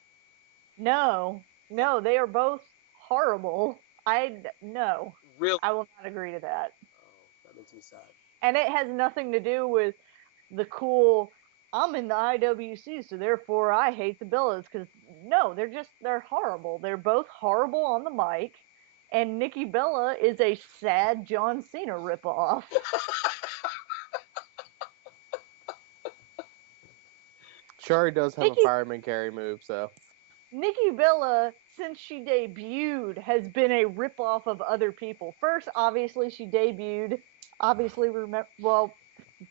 No, they are both horrible. No. Really? I will not agree to that. Oh, that makes me sad. And it has nothing to do with the cool, I'm in the IWC, so therefore I hate the Bellas. Because, no, they're horrible. They're both horrible on the mic. And Nikki Bella is a sad John Cena ripoff. Sure, he does have a fireman carry move, so. Nikki Bella, since she debuted, has been a ripoff of other people. First, obviously, she debuted.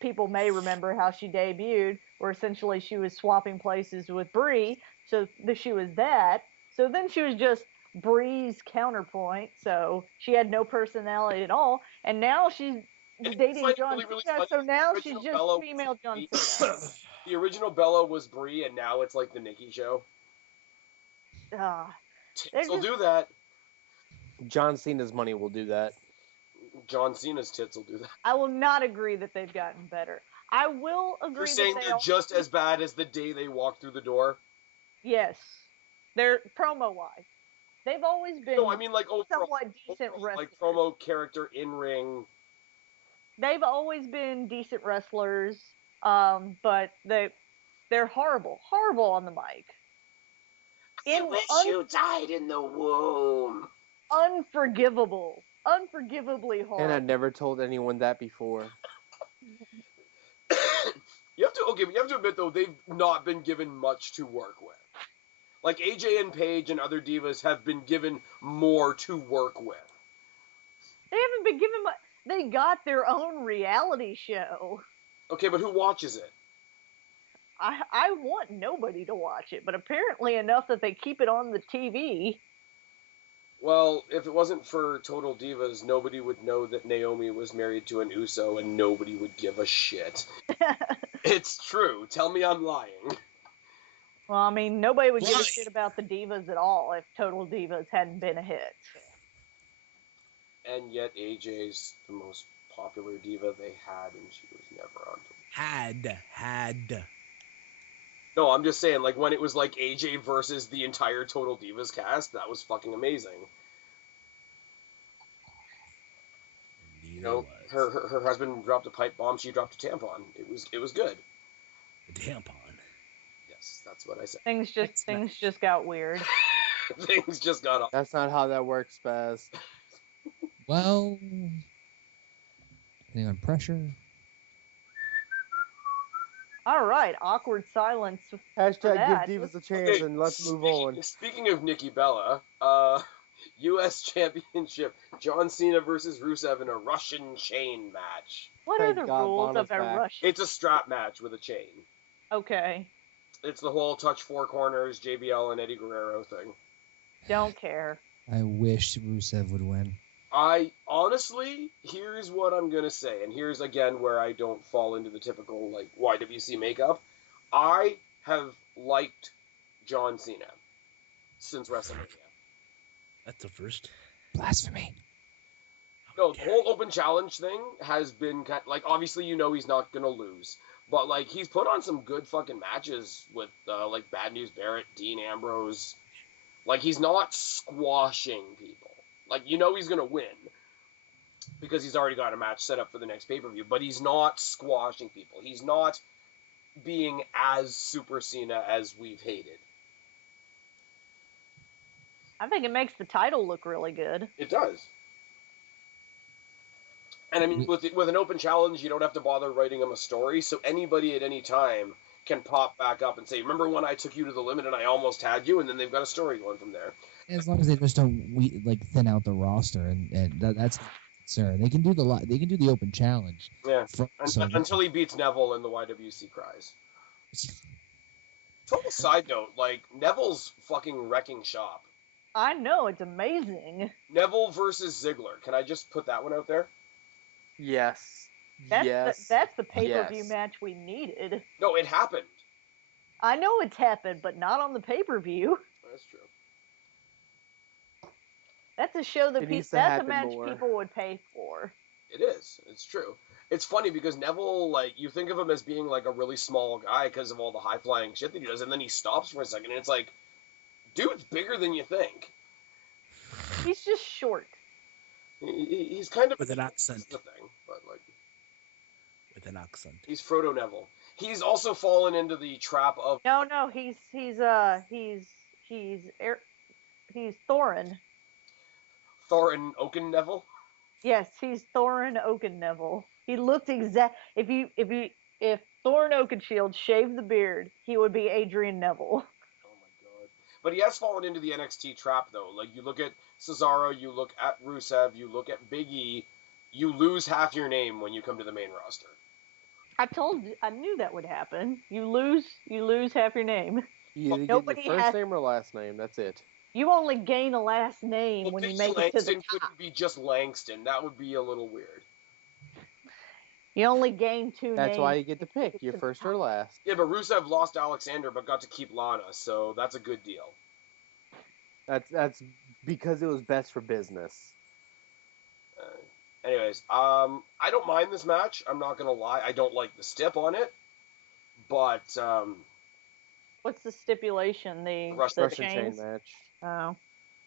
People may remember how she debuted, where essentially she was swapping places with Brie. So she was that. So then she was just Brie's counterpoint. So she had no personality at all. And now she's dating John Cena. So now she's just female John Cena. The original Bella was Brie, and now it's like the Nikki show. Tits will just- do that. John Cena's money will do that. John Cena's tits will do that. I will not agree that they've gotten better. I will agree You're that saying they're just as bad as the day they walked through the door? Yes, they're promo-wise. They've always been No, I mean like overall, somewhat decent wrestlers. like promo character in ring. They've always been decent wrestlers, but they're horrible on the mic. You died in the womb. Unforgivably horrible. And I never told anyone that before. You have to admit though, they've not been given much to work with. Like AJ and Paige and other divas have been given more to work with. They haven't been given much. They got their own reality show. Okay, but who watches it? I want nobody to watch it, but apparently enough that they keep it on the TV. Well, if it wasn't for Total Divas, nobody would know that Naomi was married to an Uso, and nobody would give a shit. It's true. Tell me I'm lying. Well, I mean, nobody would give a Right. shit about the Divas at all if Total Divas hadn't been a hit. And yet AJ's the most popular diva they had, and she was never on TV. Had. No, I'm just saying, like, when it was, like, AJ versus the entire Total Divas cast, that was fucking amazing. You know, her husband dropped a pipe bomb, she dropped a tampon. It was good. A tampon. Yes, that's what I said. Things just got weird. Things just got off. That's not how that works, Spaz. Well, depending on pressure. All right, awkward silence. Hashtag that. give Divas a chance and let's move on. Speaking of Nikki Bella, U.S. Championship, John Cena versus Rusev in a Russian chain match. What Thank are the God rules Lana's of a back. Russian? It's a strap match with a chain. Okay, It's the whole touch four corners, JBL and Eddie Guerrero thing. don't care. I wish Rusev would win. I honestly, here's what I'm gonna say, and here's again where I don't fall into the typical like YWC makeup. I have liked John Cena since WrestleMania. That's the first. Blasphemy. No, the whole open challenge thing has been like obviously you know he's not gonna lose, but like he's put on some good fucking matches with like Bad News Barrett, Dean Ambrose. Like he's not squashing people. Like, you know he's going to win because he's already got a match set up for the next pay-per-view, but he's not squashing people. He's not being as Super Cena as we've hated. I think it makes the title look really good. It does. And I mean, with an open challenge, you don't have to bother writing him a story, so anybody at any time can pop back up and say, remember when I took you to the limit and I almost had you? And then they've got a story going from there. As long as they just don't thin out the roster, and that's concern. They can do the open challenge. Yeah. So Until he beats Neville in the YWC cries. Total side note, like, Neville's fucking wrecking shop. I know, it's amazing. Neville versus Ziggler. Can I just put that one out there? Yes. That's the pay-per-view Yes. match we needed. No, it happened. I know it's happened, but not on the pay-per-view. That's true. That's a show that It needs to that's a happen match more. people would pay for. It is. It's true. It's funny because Neville, like, you think of him as being, like, a really small guy because of all the high-flying shit that he does, and then he stops for a second, and it's like, dude's bigger than you think. He's just short. He's kind of... With an accent. That's the thing, but, like... With an accent. He's Frodo Neville. He's also fallen into the trap of... No, he's Thorin. Thorin Oaken Neville. Yes, he's Thorin Oakenneville. He looked exact. If Thorin Oakenshield shaved the beard, he would be Adrian Neville. Oh my god. But he has fallen into the NXT trap, though. Like, you look at Cesaro, you look at Rusev, you look at Big E, you lose half your name when you come to the main roster. I knew that would happen. You lose half your name. You either give Nobody your first has- name or last name. That's it. You only gain a last name when you Big E make it to the Langston top. couldn't be just Langston. That would be a little weird. You only gain two names. That's why you get to pick to your the first top. or last. Yeah, but Rusev lost Alexander but got to keep Lana, so that's a good deal. That's because it was best for business. Anyways, I don't mind this match. I'm not gonna lie. I don't like the stip on it, but What's the stipulation? The Russian Russian chains? chain match. Oh.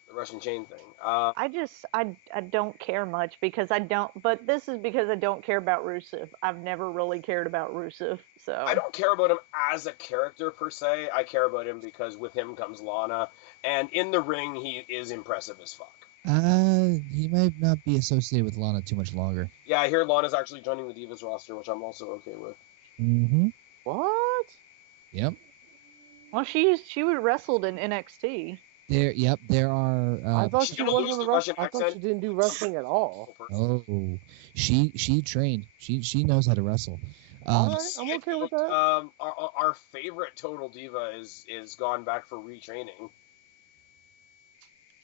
the Russian chain thing. I don't care much because I don't. But this is because I don't care about Rusev. I've never really cared about Rusev. So I don't care about him as a character per se. I care about him because with him comes Lana, and in the ring he is impressive as fuck. He might not be associated with Lana too much longer. Yeah, I hear Lana's actually joining the Divas roster, which I'm also okay with. Mm-hmm. What? Yep. Well, she wrestled in NXT. There are. I thought she's she gonna lose wasn't the a Russian I thought accent. she didn't do wrestling at all. Oh, she trained. She knows how to wrestle. All right, I'm okay with that. Our favorite Total Diva is gone back for retraining.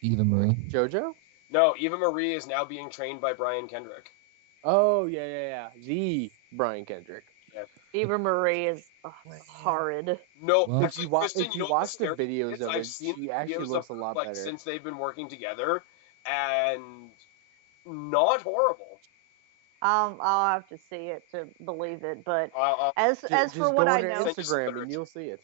Eva Marie. JoJo? No, Eva Marie is now being trained by Brian Kendrick. Oh yeah. The Brian Kendrick. Eva Marie is horrid. No, Well, actually, Kristen, if you what watch the scary videos is? of I've it, seen she the actually videos looks of a her, lot like, better. since they've been working together, and not horrible. I'll have to see it to believe it. But I'll as Just for go what on I her know, Instagram and you'll see it.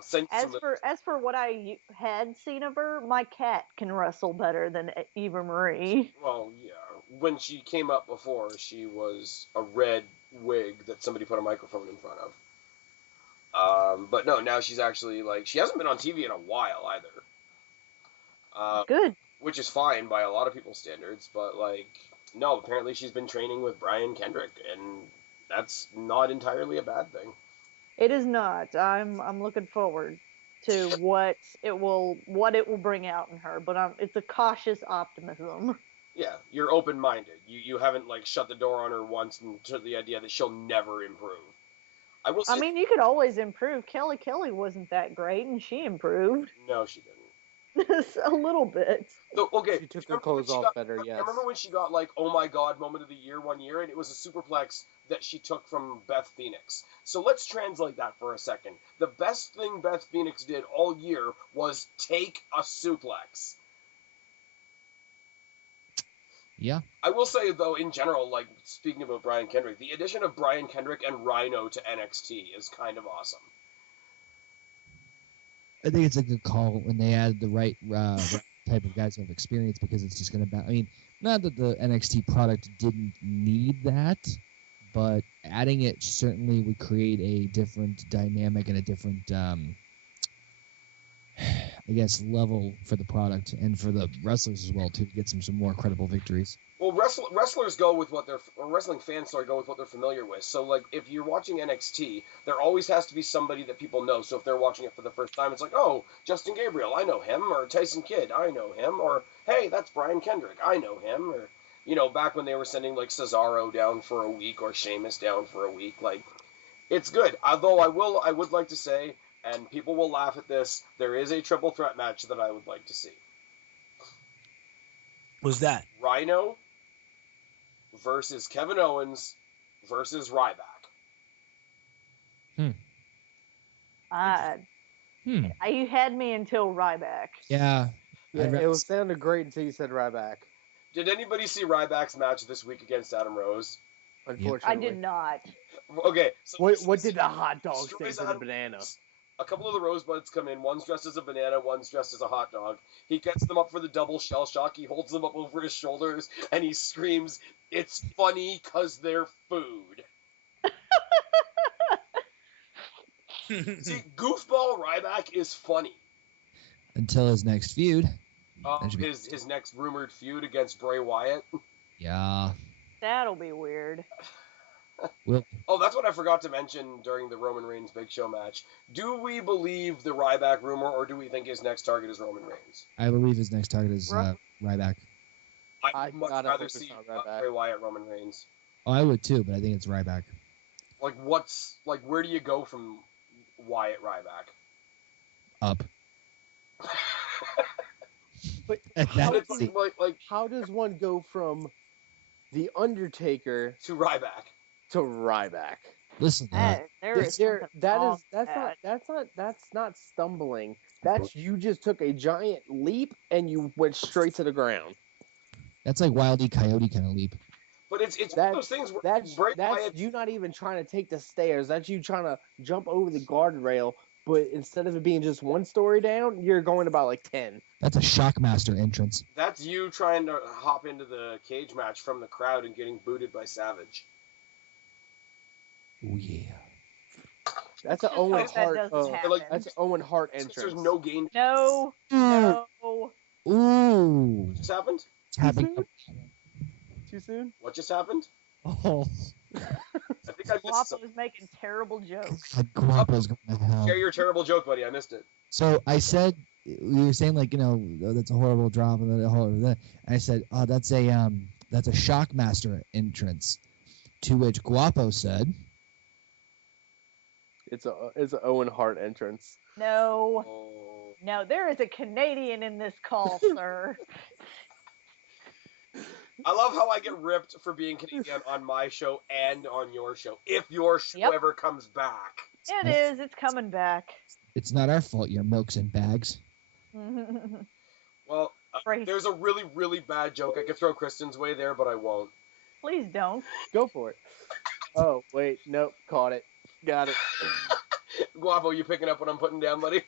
send you some. as for what I had seen of her, my cat can wrestle better than Eva Marie. Well, yeah. When she came up before, she was a red wig that somebody put a microphone in front of. But no, now she's actually like she hasn't been on TV in a while either. Good. Which is fine by a lot of people's standards, but like no, apparently she's been training with Brian Kendrick, and that's not entirely a bad thing. It is not. I'm looking forward to what it will bring out in her, but it's a cautious optimism. Yeah, you're open-minded. You haven't like shut the door on her once and to the idea that she'll never improve. I will say, I mean, you could always improve. Kelly wasn't that great, and she improved no, she didn't. a little bit. So, okay, She took remember her when clothes she off got- better, I yes. remember when she got like, oh my god, moment of the year one year, and it was a superplex that she took from Beth Phoenix. So let's translate that for a second. The best thing Beth Phoenix did all year was take a suplex. Yeah. I will say though, in general, like speaking about Brian Kendrick, the addition of Brian Kendrick and Rhino to NXT is kind of awesome. I think it's a good call when they add the right type of guys who have experience because it's just going to. I mean, not that the NXT product didn't need that, but adding it certainly would create a different dynamic and a different, I guess, level for the product and for the wrestlers as well too, to get some more credible victories. Well, wrestlers go with what wrestling fans go with what they're familiar with. So, like, if you're watching NXT, there always has to be somebody that people know. So, if they're watching it for the first time, it's like, oh, Justin Gabriel, I know him, or Tyson Kidd, I know him, or hey, that's Brian Kendrick, I know him, or back when they were sending like Cesaro down for a week or Sheamus down for a week, like, it's good. Although I would like to say, and people will laugh at this, there is a triple threat match that I would like to see. What's that? Rhino versus Kevin Owens versus Ryback. You had me until Ryback. Yeah. Yeah, it sounded great until you said Ryback. Did anybody see Ryback's match this week against Adam Rose? Unfortunately, I did not. Okay. So what did the hot dog say destroys to the Adam banana? Rose. A couple of the Rosebuds come in. One's dressed as a banana, one's dressed as a hot dog. He gets them up for the double shell shock. He holds them up over his shoulders, and he screams, "It's funny 'cause they're food." See, goofball Ryback is funny. Until his next feud. His next rumored feud against Bray Wyatt. Yeah. That'll be weird. Oh, that's what I forgot to mention during the Roman Reigns Big Show match. Do we believe the Ryback rumor, or do we think his next target is Roman Reigns? I believe his next target is Ryback. I'd much rather see Bray Wyatt, Roman Reigns. Oh, I would too, but I think it's Ryback. Like, where do you go from Wyatt Ryback? Up. But how does one go from The Undertaker to Ryback? To Ryback. Listen, There is There, something that wrong is with that. that's not stumbling. That's you just took a giant leap and you went straight to the ground. that's like Wile E. Coyote kind of leap. But it's one of That those things where that's Bray that's Wyatt, you not even trying to take the stairs. That's you trying to jump over the guardrail. But instead of it being just one story down, you're going about like 10. That's a Shockmaster entrance. that's you trying to hop into the cage match from the crowd and getting booted by Savage. Oh yeah. That's an Just Owen hope that Hart. doesn't happen. That's an Owen Hart Since entrance. there's no gain. No, no. Ooh. What just happened? It's happening. Too soon? What just happened? Oh, I think I missed Guapo something. was making terrible jokes. God, Guapo's going to hell. Share your terrible joke, buddy. I missed it. So I said, you were saying like, oh, that's a horrible drop, and and I said, oh, that's a Shockmaster entrance. To which Guapo said, It's an Owen Hart entrance. No, Oh. no. There is a Canadian in this call, sir. I love how I get ripped for being Canadian on my show and on your show. If your show Yep. ever comes back. It is. It's coming back. it's not our fault your milk's in bags. Well, Right. there's a really, really bad joke I could throw Kristen's way there, but I won't. Please don't. Go for it. Oh, wait. Nope. Caught it. Got it. Guapo, you picking up what I'm putting down, buddy?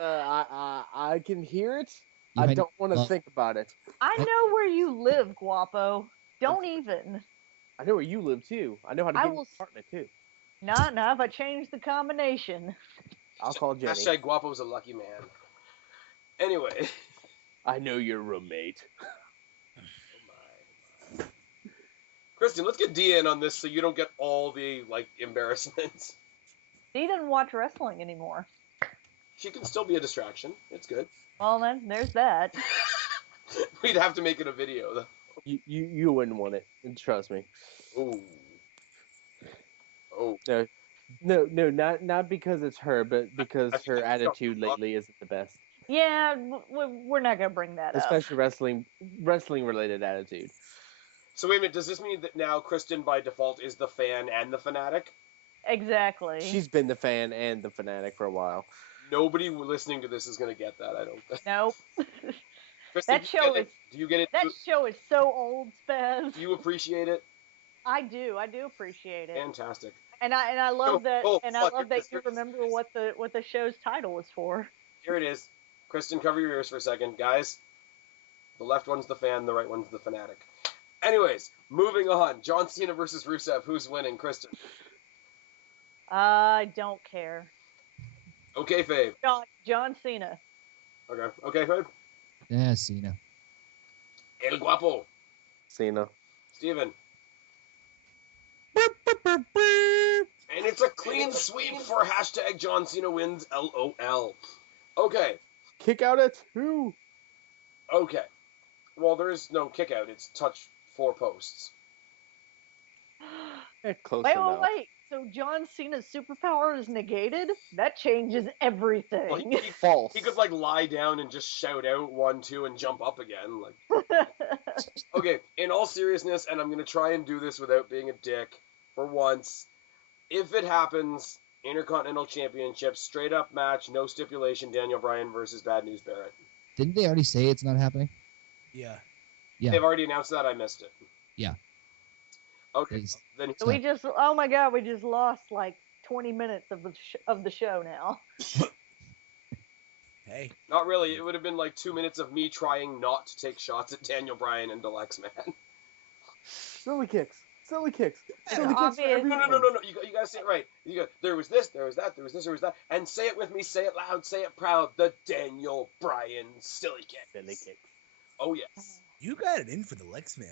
I can hear it. You I might- don't want to well, think about it. I know where you live, Guapo. Don't even. I know where you live, too. I know how to I get an will- apartment, too. Not if I change the combination. I'll call Jenny. Hashtag Guapo's a lucky man. Anyway. I know your roommate. Oh my. Kristen, let's get Dia in on this so you don't get all the, embarrassments. He doesn't watch wrestling anymore. She can still be a distraction. It's good. Well, then there's that. We'd have to make it a video, though. You wouldn't want it. Trust me. Ooh. Oh. No, not because it's her, but because I think her that's attitude something lately isn't the best. Yeah, we're not gonna bring that up. Especially wrestling related attitude. So wait a minute, does this mean that now Kristen by default is the fan and the fanatic? Exactly. She's been the fan and the fanatic for a while. Nobody listening to this is going to get that, I don't think. Nope. Kristen, That show is do you get it? that show is so old, Spaz. Do you appreciate it? I do appreciate it, Fantastic. and I love that, and I fuck, love that you Kristen. remember what the show's title was for. Here it is. Kristen, cover your ears for a second. Guys, the left one's the fan, the right one's the fanatic. Anyways, moving on. John Cena versus Rusev. Who's winning, Kristen? I don't care. OKayFabe. John Cena. Okay. OKayFabe. Yeah, Cena. El Guapo. Cena. Steven. And it's a clean sweep for hashtag John Cena wins LOL. Okay. Kick out at 2. Okay. Well, there is no kick out. It's touch 4 posts. Close Wait. enough. So John Cena's superpower is negated? That changes everything. Well, False. he could lie down and just shout out 1, 2 and jump up again. Okay, in all seriousness, and I'm going to try and do this without being a dick for once. If it happens, Intercontinental Championship, straight up match, no stipulation, Daniel Bryan versus Bad News Barrett. Didn't they already say it's not happening? Yeah. Yeah. They've already announced that. I missed it. Yeah. Okay, Please. then So we just, oh my god, we just lost 20 minutes of the show now. Hey. not really. It would have been 2 minutes of me trying not to take shots at Daniel Bryan and Deluxe Man. Silly kicks. Silly kicks. Silly kicks. Obvious. for No. everyone. You gotta say it right. You go, there was this, there was that, there was this, there was that. And say it with me, say it loud, say it proud. The Daniel Bryan silly kick. Silly kicks. Oh, yes. You got it in for the Lex Man.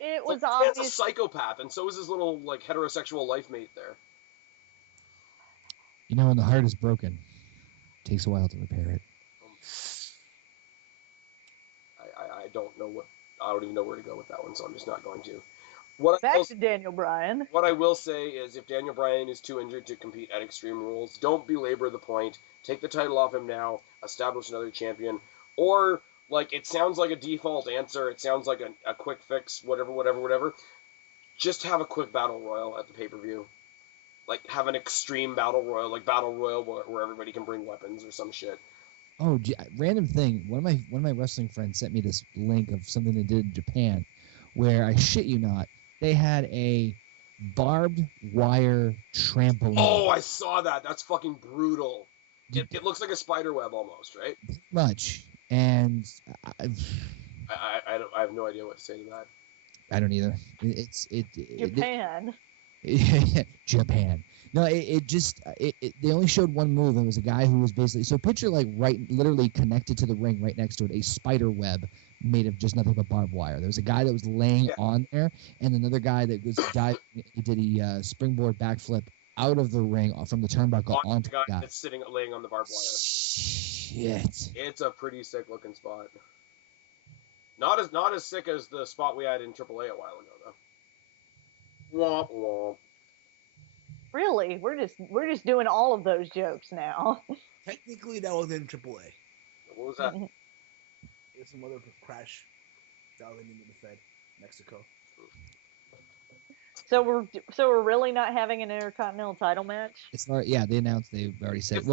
It was Man's a obvious. psychopath, and so is his little, heterosexual life mate there. When the heart is broken, it takes a while to repair it. I don't know I don't even know where to go with that one, so I'm just not going to. What I Back will to Daniel Bryan. What I will say is if Daniel Bryan is too injured to compete at Extreme Rules, don't belabor the point. Take the title off him now, establish another champion. Or, it sounds like a default answer, it sounds like a quick fix, whatever. Just have a quick battle royal at the pay-per-view. like have an extreme battle royal, like battle royal where everybody can bring weapons or some shit. Oh, random thing. One of my wrestling friends sent me this link of something they did in Japan, where I shit you not, they had a barbed wire trampoline. Oh, I saw that. That's fucking brutal. It looks like a spider web almost, right? Much, and I have no idea what to say to that. I don't either. Japan. Japan. No, they only showed one move. It was a guy who was basically, so picture like literally connected to the ring right next to it, a spider web made of just nothing but barbed wire. There was a guy that was laying on there, and another guy that was diving. He did a springboard backflip out of the ring from the turnbuckle onto the guy that's laying on the barbed wire. Shit. It's a pretty sick looking spot. Not as sick as the spot we had in AAA a while ago though. Womp womp. Really, we're just doing all of those jokes now. Technically, that was in AAA. What was that? There's some other crash that was in the Fed, Mexico. So we're really not having an Intercontinental title match? It's not. Yeah, they announced. They've already said.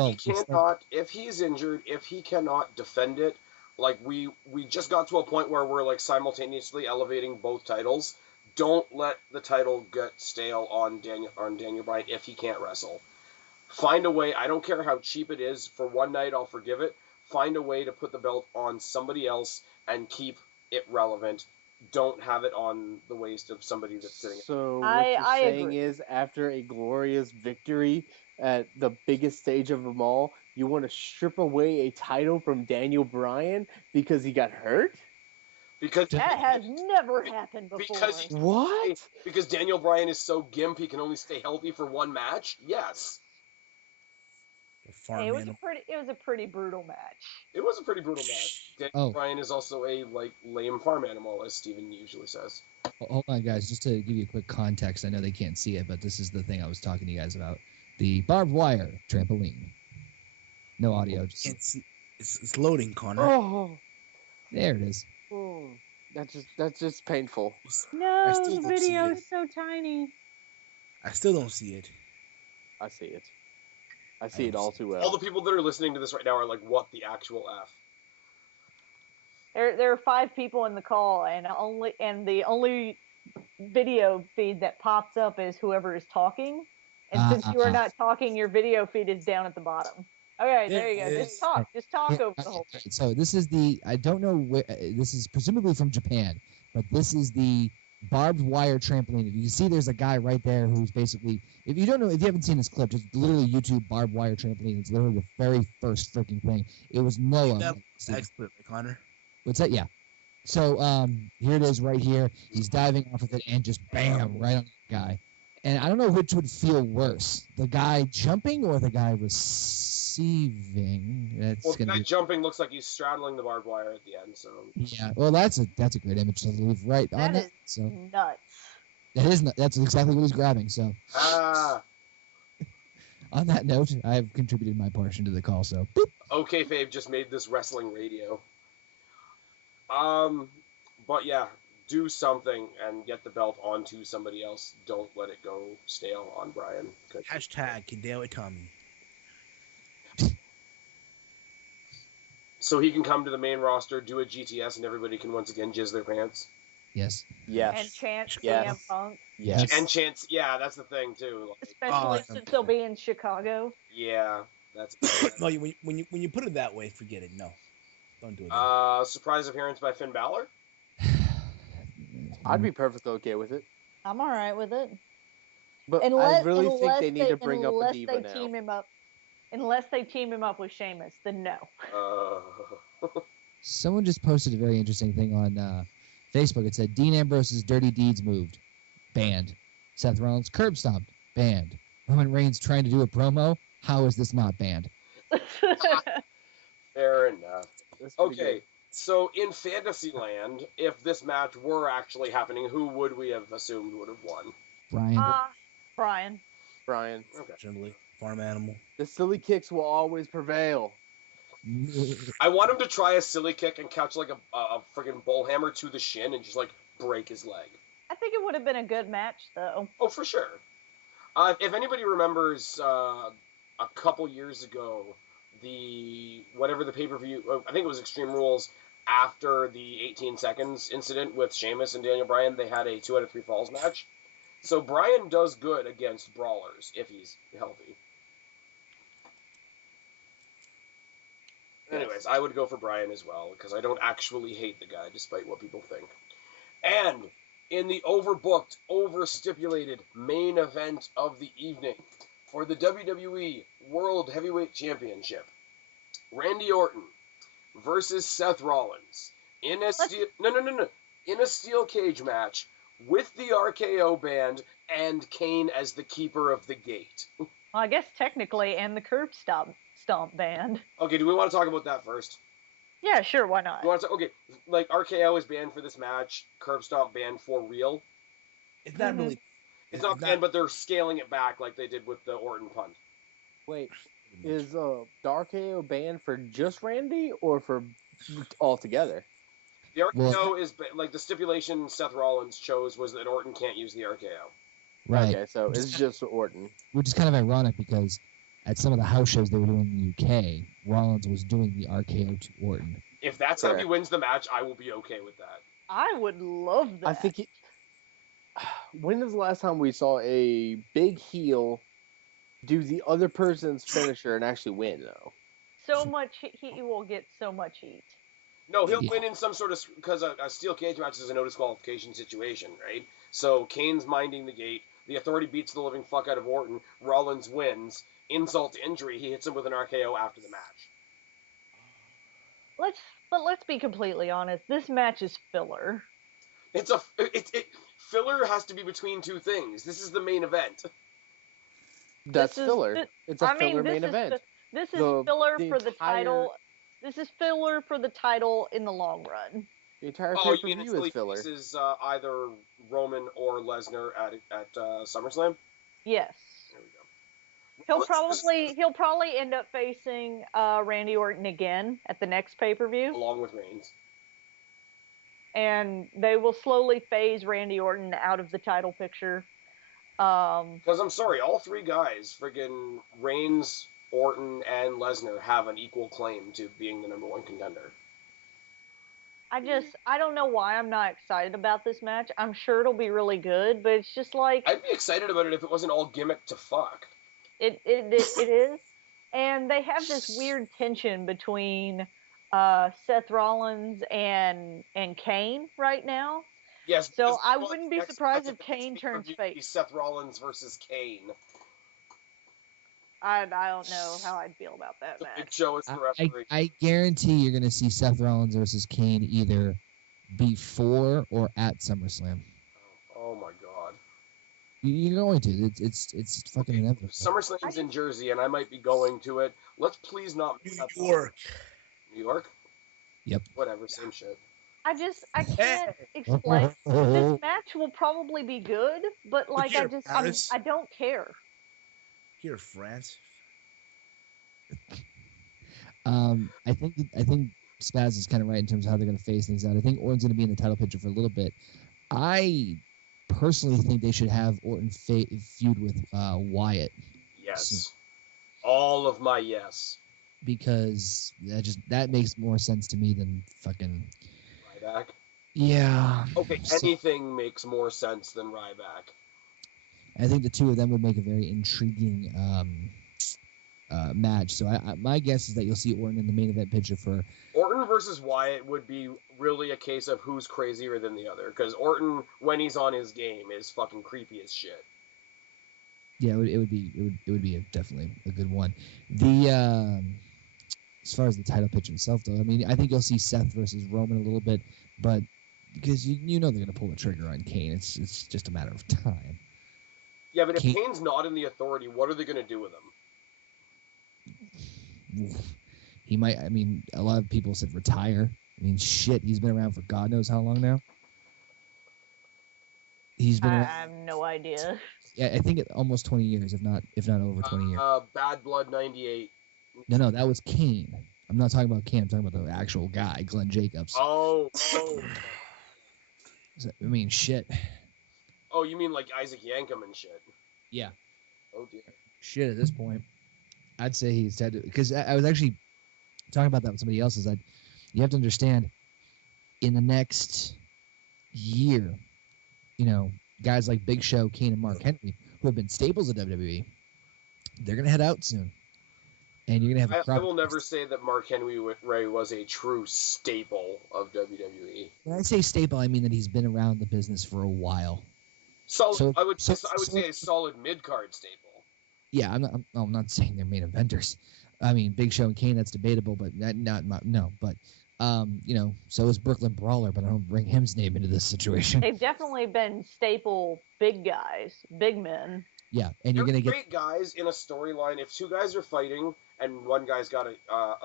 If he's injured, if he cannot defend it, like we just got to a point where we're like simultaneously elevating both titles. Don't let the title get stale on Daniel Bryan if he can't wrestle. Find a way. I don't care how cheap it is. For one night, I'll forgive it. Find a way to put the belt on somebody else and keep it relevant. Don't have it on the waist of somebody that's sitting. So what you're saying agree. is, after a glorious victory at the biggest stage of them all, you want to strip away a title from Daniel Bryan because he got hurt? Because that has never happened before. What? Because Daniel Bryan is so gimp, he can only stay healthy for one match. Yes. Hey, it was a pretty brutal match. It was a pretty brutal match. Daniel Bryan is also a lame farm animal, as Steven usually says. Hold on, guys. Just to give you a quick context, I know they can't see it, but this is the thing I was talking to you guys about: the barbed wire trampoline. No audio. It's loading, Connor. Oh, there it is. Oh, that's just painful. No, the video is so tiny. I still don't see it. I see it. I see it all too well. All the people that are listening to this right now are like, "What the actual f?" There are 5 people in the call, and the only video feed that pops up is whoever is talking. And since you are not talking, your video feed is down at the bottom. Okay, there you go. Just talk over the whole thing. So this is I don't know where, this is presumably from Japan, but this is the barbed wire trampoline. If you can see, there's a guy right there who's basically, if you haven't seen this clip, just literally YouTube barbed wire trampoline. It's literally the very first freaking thing. It was Noah. Next clip, Connor. What's that? Yeah. So here it is right here. He's diving off of it and just bam, right on the guy. And I don't know which would feel worse, the guy jumping or the guy receiving. The guy jumping looks like he's straddling the barbed wire at the end. So yeah, well, that's a great image to leave right on that. So nuts. That is that's exactly what he's grabbing. So on that note, I've contributed my portion to the call. So boop. OKayFabe just made this wrestling radio. But yeah, do something and get the belt onto somebody else. Don't let it go stale on Bryan. Hashtag Hideo Itami. So he can come to the main roster, do a GTS, and everybody can once again jizz their pants. Yes. Yes. And chant yes. CM Punk. Yes. And chance, yeah, that's the thing too. Especially since they'll be in Chicago. Yeah, that's. No, when you put it that way, forget it. No, don't do it. Surprise appearance by Finn Balor. I'd be perfectly okay with it. I'm all right with it. But I really think they need to bring up a diva now. Unless they team him up with Sheamus, then no. Someone just posted a very interesting thing on Facebook. It said Dean Ambrose's dirty deeds moved, banned. Seth Rollins curb stomped, banned. Roman Reigns trying to do a promo. How is this not banned? Fair enough. Okay, so in Fantasyland, if this match were actually happening, who would we have assumed would have won? Bryan. Bryan. Okay. Generally, farm animal. The silly kicks will always prevail. I want him to try a silly kick and catch like a freaking bullhammer to the shin and just like break his leg. I think it would have been a good match, though. Oh, for sure. If anybody remembers, a couple years ago, whatever the pay-per-view, I think it was Extreme Rules, after the 18 seconds incident with Sheamus and Daniel Bryan, they had a 2 out of 3 falls match. So Bryan does good against brawlers if he's healthy. Anyways, I would go for Bryan as well, because I don't actually hate the guy, despite what people think. And in the overbooked, overstipulated main event of the evening for the WWE World Heavyweight Championship, Randy Orton versus Seth Rollins in a steel cage match with the RKO band and Kane as the keeper of the gate. Well, I guess technically, and the curb stomp band. Okay, do we want to talk about that first? Yeah, sure, why not? Okay, like RKO is banned for this match, curb stomp banned for real. It's not really. It's not banned, but they're scaling it back like they did with the Orton punt. Wait, is the RKO banned for just Randy or for all together? The RKO is like the stipulation Seth Rollins chose was that Orton can't use the RKO. Right. Okay, so it's just Orton. Which is kind of ironic because at some of the house shows they were doing in the UK, Rollins was doing the RKO to Orton. If that's how he wins the match, I will be okay with that. I would love that. I think when was the last time we saw a big heel do the other person's finisher and actually win, though? So much he will get so much heat. No, he'll win in some sort of, because a steel cage match is a no disqualification situation, right? So Kane's minding the gate. The Authority beats the living fuck out of Orton. Rollins wins. Insult to injury. He hits him with an RKO after the match. Let's be completely honest. This match is filler. Filler has to be between two things. This is the main event. That's filler. It's a filler main event. This is filler for the title. This is filler for the title in the long run. The entire pay-per-view is filler. This is either Roman or Lesnar at SummerSlam? Yes. There we go. He'll probably end up facing Randy Orton again at the next pay-per-view. Along with Reigns. And they will slowly phase Randy Orton out of the title picture. Because I'm sorry, all three guys, friggin' Reigns, Orton, and Lesnar have an equal claim to being the number one contender. I don't know why I'm not excited about this match. I'm sure it'll be really good, but it's just like... I'd be excited about it if it wasn't all gimmick to fuck. It is. And they have this weird tension between Seth Rollins and Kane right now. Yes. So I wouldn't be surprised if Kane turns face. Seth Rollins versus Kane. I don't know how I'd feel about that match. Big Show is the referee. I guarantee you're going to see Seth Rollins versus Kane either before or at SummerSlam. Oh my god. You're going to. It's fucking inevitable. SummerSlam's in Jersey, and I might be going to it. Let's please not... New York. New York? Yep. Whatever, same shit. I can't explain. This match will probably be good, but like I don't care. Here, France. I think Spaz is kind of right in terms of how they're going to phase things out. I think Orton's going to be in the title picture for a little bit. I personally think they should have Orton feud with Wyatt. Yes. So, all of my yes. Because that makes more sense to me than fucking Ryback. Yeah. Okay, anything makes more sense than Ryback. I think the two of them would make a very intriguing match. So my guess is that you'll see Orton in the main event picture for... Orton versus Wyatt would be really a case of who's crazier than the other. Because Orton, when he's on his game, is fucking creepy as shit. Yeah, it would be definitely a good one. The as far as the title picture itself, though, I mean, I think you'll see Seth versus Roman a little bit, but because you know they're gonna pull the trigger on Kane, it's just a matter of time. Yeah, but if Kane's not in the Authority, what are they gonna do with him? He might. I mean, a lot of people said retire. I mean, shit, he's been around for God knows how long now. He's been. I have no idea. Yeah, I think almost 20 years, if not over 20 years. Bad Blood '98. No, that was Kane. I'm not talking about Kane. I'm talking about the actual guy, Glenn Jacobs. Oh. I mean, shit. Oh, you mean like Isaac Yankem and shit? Yeah. Oh dear. Shit, at this point, I'd say he's had to, because I was actually talking about that with somebody else. Is that you have to understand, in the next year, guys like Big Show, Kane, and Mark Henry, who have been staples of WWE, they're gonna head out soon, and you're gonna have a crop. I will never say that Mark Henry Ray was a true staple of WWE. When I say staple, I mean that he's been around the business for a while. I would say a solid mid card staple. Yeah, I'm not saying they're main eventers. I mean, Big Show and Kane, that's debatable, but no. But so is Brooklyn Brawler, but I don't bring his name into this situation. They've definitely been staple big guys, big men. Yeah, and you're gonna get great guys in a storyline. If two guys are fighting and one guy's got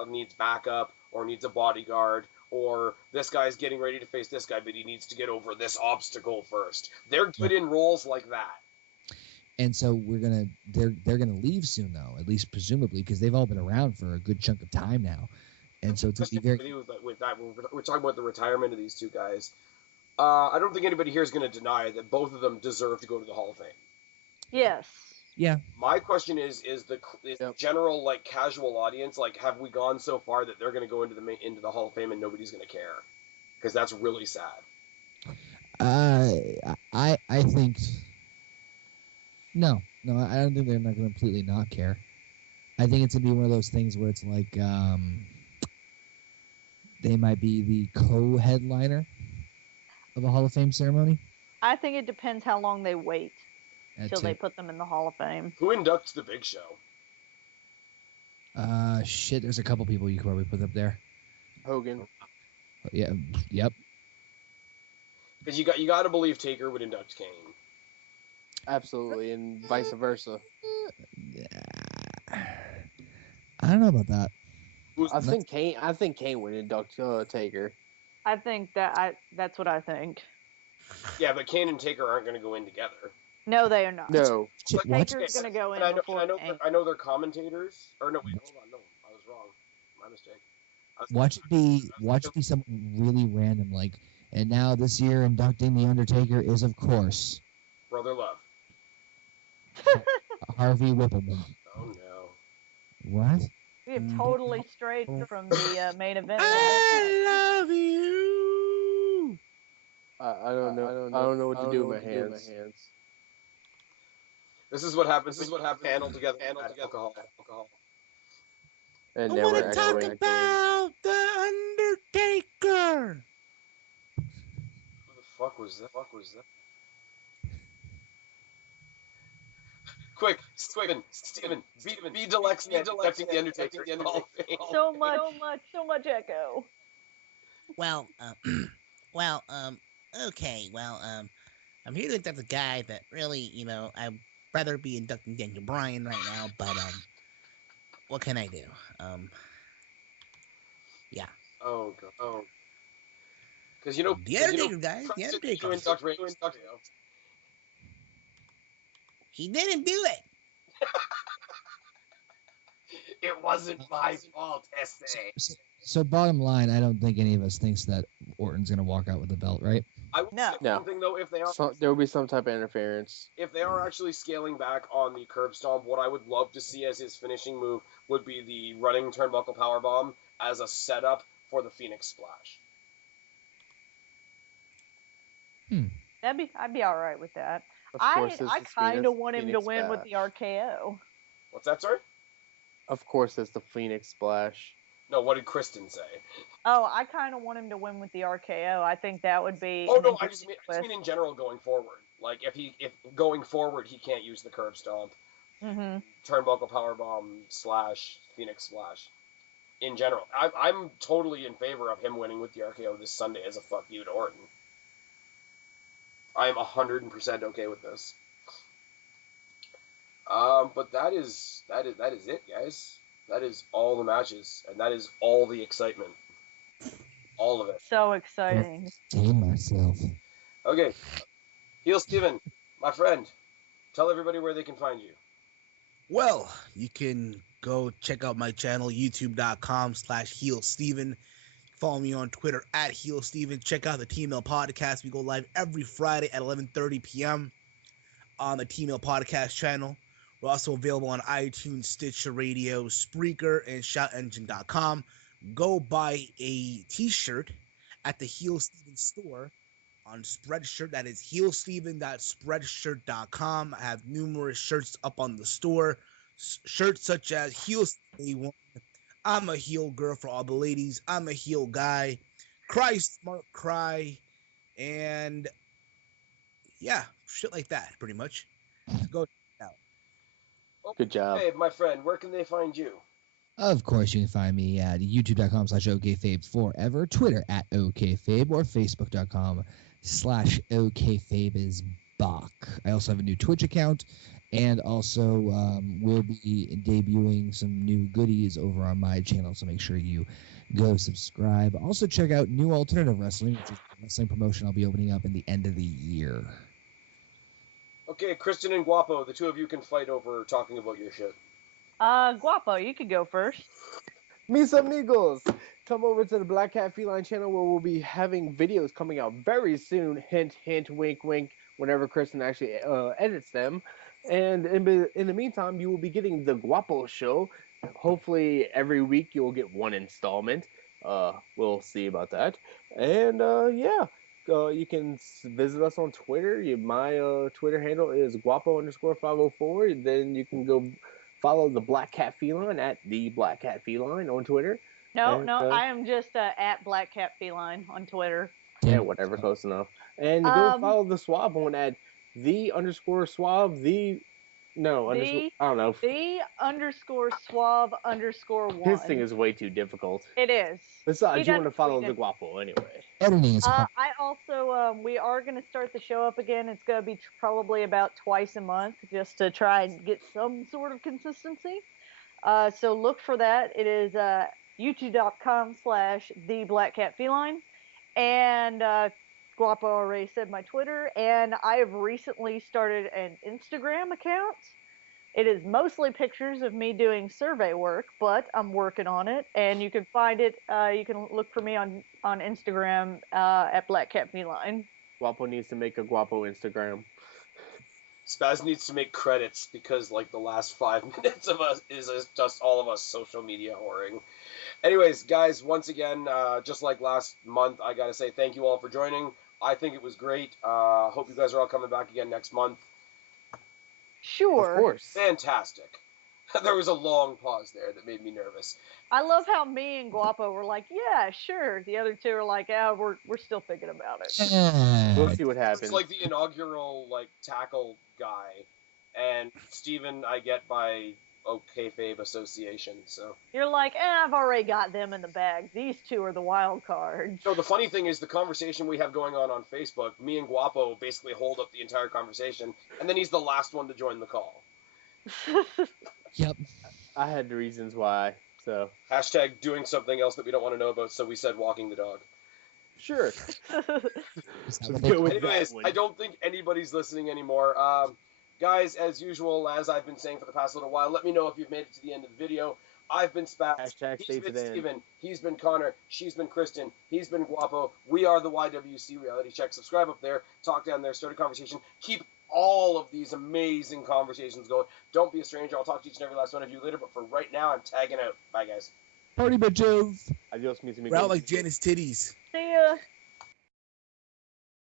needs backup or needs a bodyguard, or this guy's getting ready to face this guy, but he needs to get over this obstacle first. They're good in roles like that. And so they're gonna leave soon, though, at least presumably, because they've all been around for a good chunk of time now. And so to be very with that, we're talking about the retirement of these two guys. I don't think anybody here is going to deny that both of them deserve to go to the Hall of Fame. Yes. Yeah. My question is the general like casual audience, like, have we gone so far that they're going to go into the Hall of Fame and nobody's going to care? Because that's really sad. I think no, I don't think they're not going to completely not care. I think it's going to be one of those things where it's like they might be the co-headliner of a Hall of Fame ceremony. I think it depends how long they wait until they put them in the Hall of Fame. Who inducts the Big Show? Shit, there's a couple people you could probably put up there. Hogan. Yeah, yep. Because you got to believe Taker would induct Kane. Absolutely, and vice versa. I don't know about that. I think Kane would induct Taker. I think that's what I think. Yeah, but Kane and Taker aren't going to go in together. No, they are not. No. Taker's going to go in before Kane. I know they're commentators. Or no, wait, hold on. No, I was wrong. My mistake. Watch it be something really random, like, and now this year inducting the Undertaker is, of course, Brother Love. Harvey Whippleman. Oh no. What? We have totally strayed from the main event. I love you. I don't know what to do with my hands. This is what happens. Handled together. Alcohol. And I now want we're to talk echoing. about the Undertaker. Who the fuck was that? Quick, Steven, be Deluxe inducting the Undertaker in the Hall of Fame. So much echo. Well, okay. Well, I'm here to induct the guy that really, I'd rather be inducting Daniel Bryan right now, but what can I do? Yeah. Oh god. Because The Undertaker, guys. The Undertaker. He didn't do it. It wasn't my fault, S.A. So bottom line, I don't think any of us thinks that Orton's gonna walk out with the belt, right? I would say one thing though, if they are, there will be some type of interference. If they are actually scaling back on the curb stomp, what I would love to see as his finishing move would be the running turnbuckle powerbomb as a setup for the Phoenix Splash. I'd be all right with that. Of I course, kind of want him to win with the RKO. What's that, sorry? Of course, it's the Phoenix Splash. No, what did Kristen say? Oh, I kind of want him to win with the RKO. I think that would be. Oh no, I just mean in general going forward. Like if going forward he can't use the curb stomp, turnbuckle powerbomb / Phoenix Splash. In general, I'm totally in favor of him winning with the RKO this Sunday as a fuck you to Orton. I am 100% okay with this. But that is it, guys. That is all the matches, and that is all the excitement. All of it. So exciting. Myself. Okay. Heel Steven, my friend, tell everybody where they can find you. Well, you can go check out my channel, youtube.com/HeelSteven. Follow me on Twitter @HeelSteven. Check out the T-Mail podcast. We go live every Friday at 11:30 p.m. on the T-Mail podcast channel. We're also available on iTunes, Stitcher Radio, Spreaker, and ShoutEngine.com. Go buy a t-shirt at the Heel Steven store on Spreadshirt. That is heelsteven.spreadshirt.com. I have numerous shirts up on the store. Shirts such as Heel Steven, I'm a heel girl for all the ladies. I'm a heel guy. Cry Smart Cry. And yeah, shit like that, pretty much. Go check it out. Good job. Hey, my friend, where can they find you? Of course, you can find me at youtube.com/OKayFabe forever, Twitter at OKayFabe, or Facebook.com/OKayFabeisBach. I also have a new Twitch account, and also will be debuting some new goodies over on my channel, so make sure you go subscribe. Also, check out New Alternative Wrestling, which is a wrestling promotion I'll be opening up in the end of the year. Okay, Kristen and Guapo, the two of you can fight over talking about your shit. Guapo, you could go first. Mis amigos, come over to the Black Cat Feline channel where we'll be having videos coming out very soon. Hint, hint, wink, wink, whenever Kristen actually edits them. And in the meantime, you will be getting the Guapo Show. Hopefully, every week you'll get one installment. We'll see about that. And yeah, you can visit us on Twitter. My Twitter handle is Guapo_504. Then you can go follow the Black Cat Feline at the Black Cat Feline on Twitter. No, I am just at Black Cat Feline on Twitter. Yeah, whatever, close enough. And go follow the Swab one at the_Swab, I don't know. The_Swab_1. His thing is way too difficult. It is. Besides, you want to follow the Guapo anyway. Editing is fun. I also, we are going to start the show up again. It's going to be probably about twice a month just to try and get some sort of consistency. So look for that. It is youtube.com/theblackcatfeline. And Guapo already said my Twitter. And I have recently started an Instagram account. It is mostly pictures of me doing survey work, but I'm working on it. And you can find it, you can look for me on Instagram at Black Cat Feline. Guapo needs to make a Guapo Instagram. Spaz needs to make credits because, like, the last 5 minutes of us is just all of us social media whoring. Anyways, guys, once again, just like last month, I gotta say thank you all for joining. I think it was great. Hope you guys are all coming back again next month. Sure. Of course. Fantastic. There was a long pause there that made me nervous. I love how me and Guapo were like, yeah, sure. The other two are like, yeah, we're still thinking about it. We'll see what happens. It's like the inaugural, like, tackle guy. And Steven, I get by OKayFabe Association, so. You're like, I've already got them in the bag. These two are the wild cards. So the funny thing is the conversation we have going on Facebook, me and Guapo basically hold up the entire conversation, and then he's the last one to join the call. Yep. I had the reasons why, so. Hashtag doing something else that we don't want to know about, so we said walking the dog. Sure. Anyways, I don't think anybody's listening anymore. Guys, as usual, as I've been saying for the past little while, let me know if you've made it to the end of the video. I've been Spaz. Hashtag He's been stay to the Steven. end. He's been Connor. She's been Kristen. He's been Guapo. We are the YWC Reality Check. Subscribe up there. Talk down there. Start a conversation. Keep all of these amazing conversations going. Don't be a stranger. I'll talk to each and every last one of you later. But for right now, I'm tagging out. Bye, guys. Party bitches. Adios, mis amigos. We're out like Janice titties. See ya.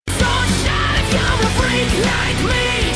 Don't shine, you're a freak like me.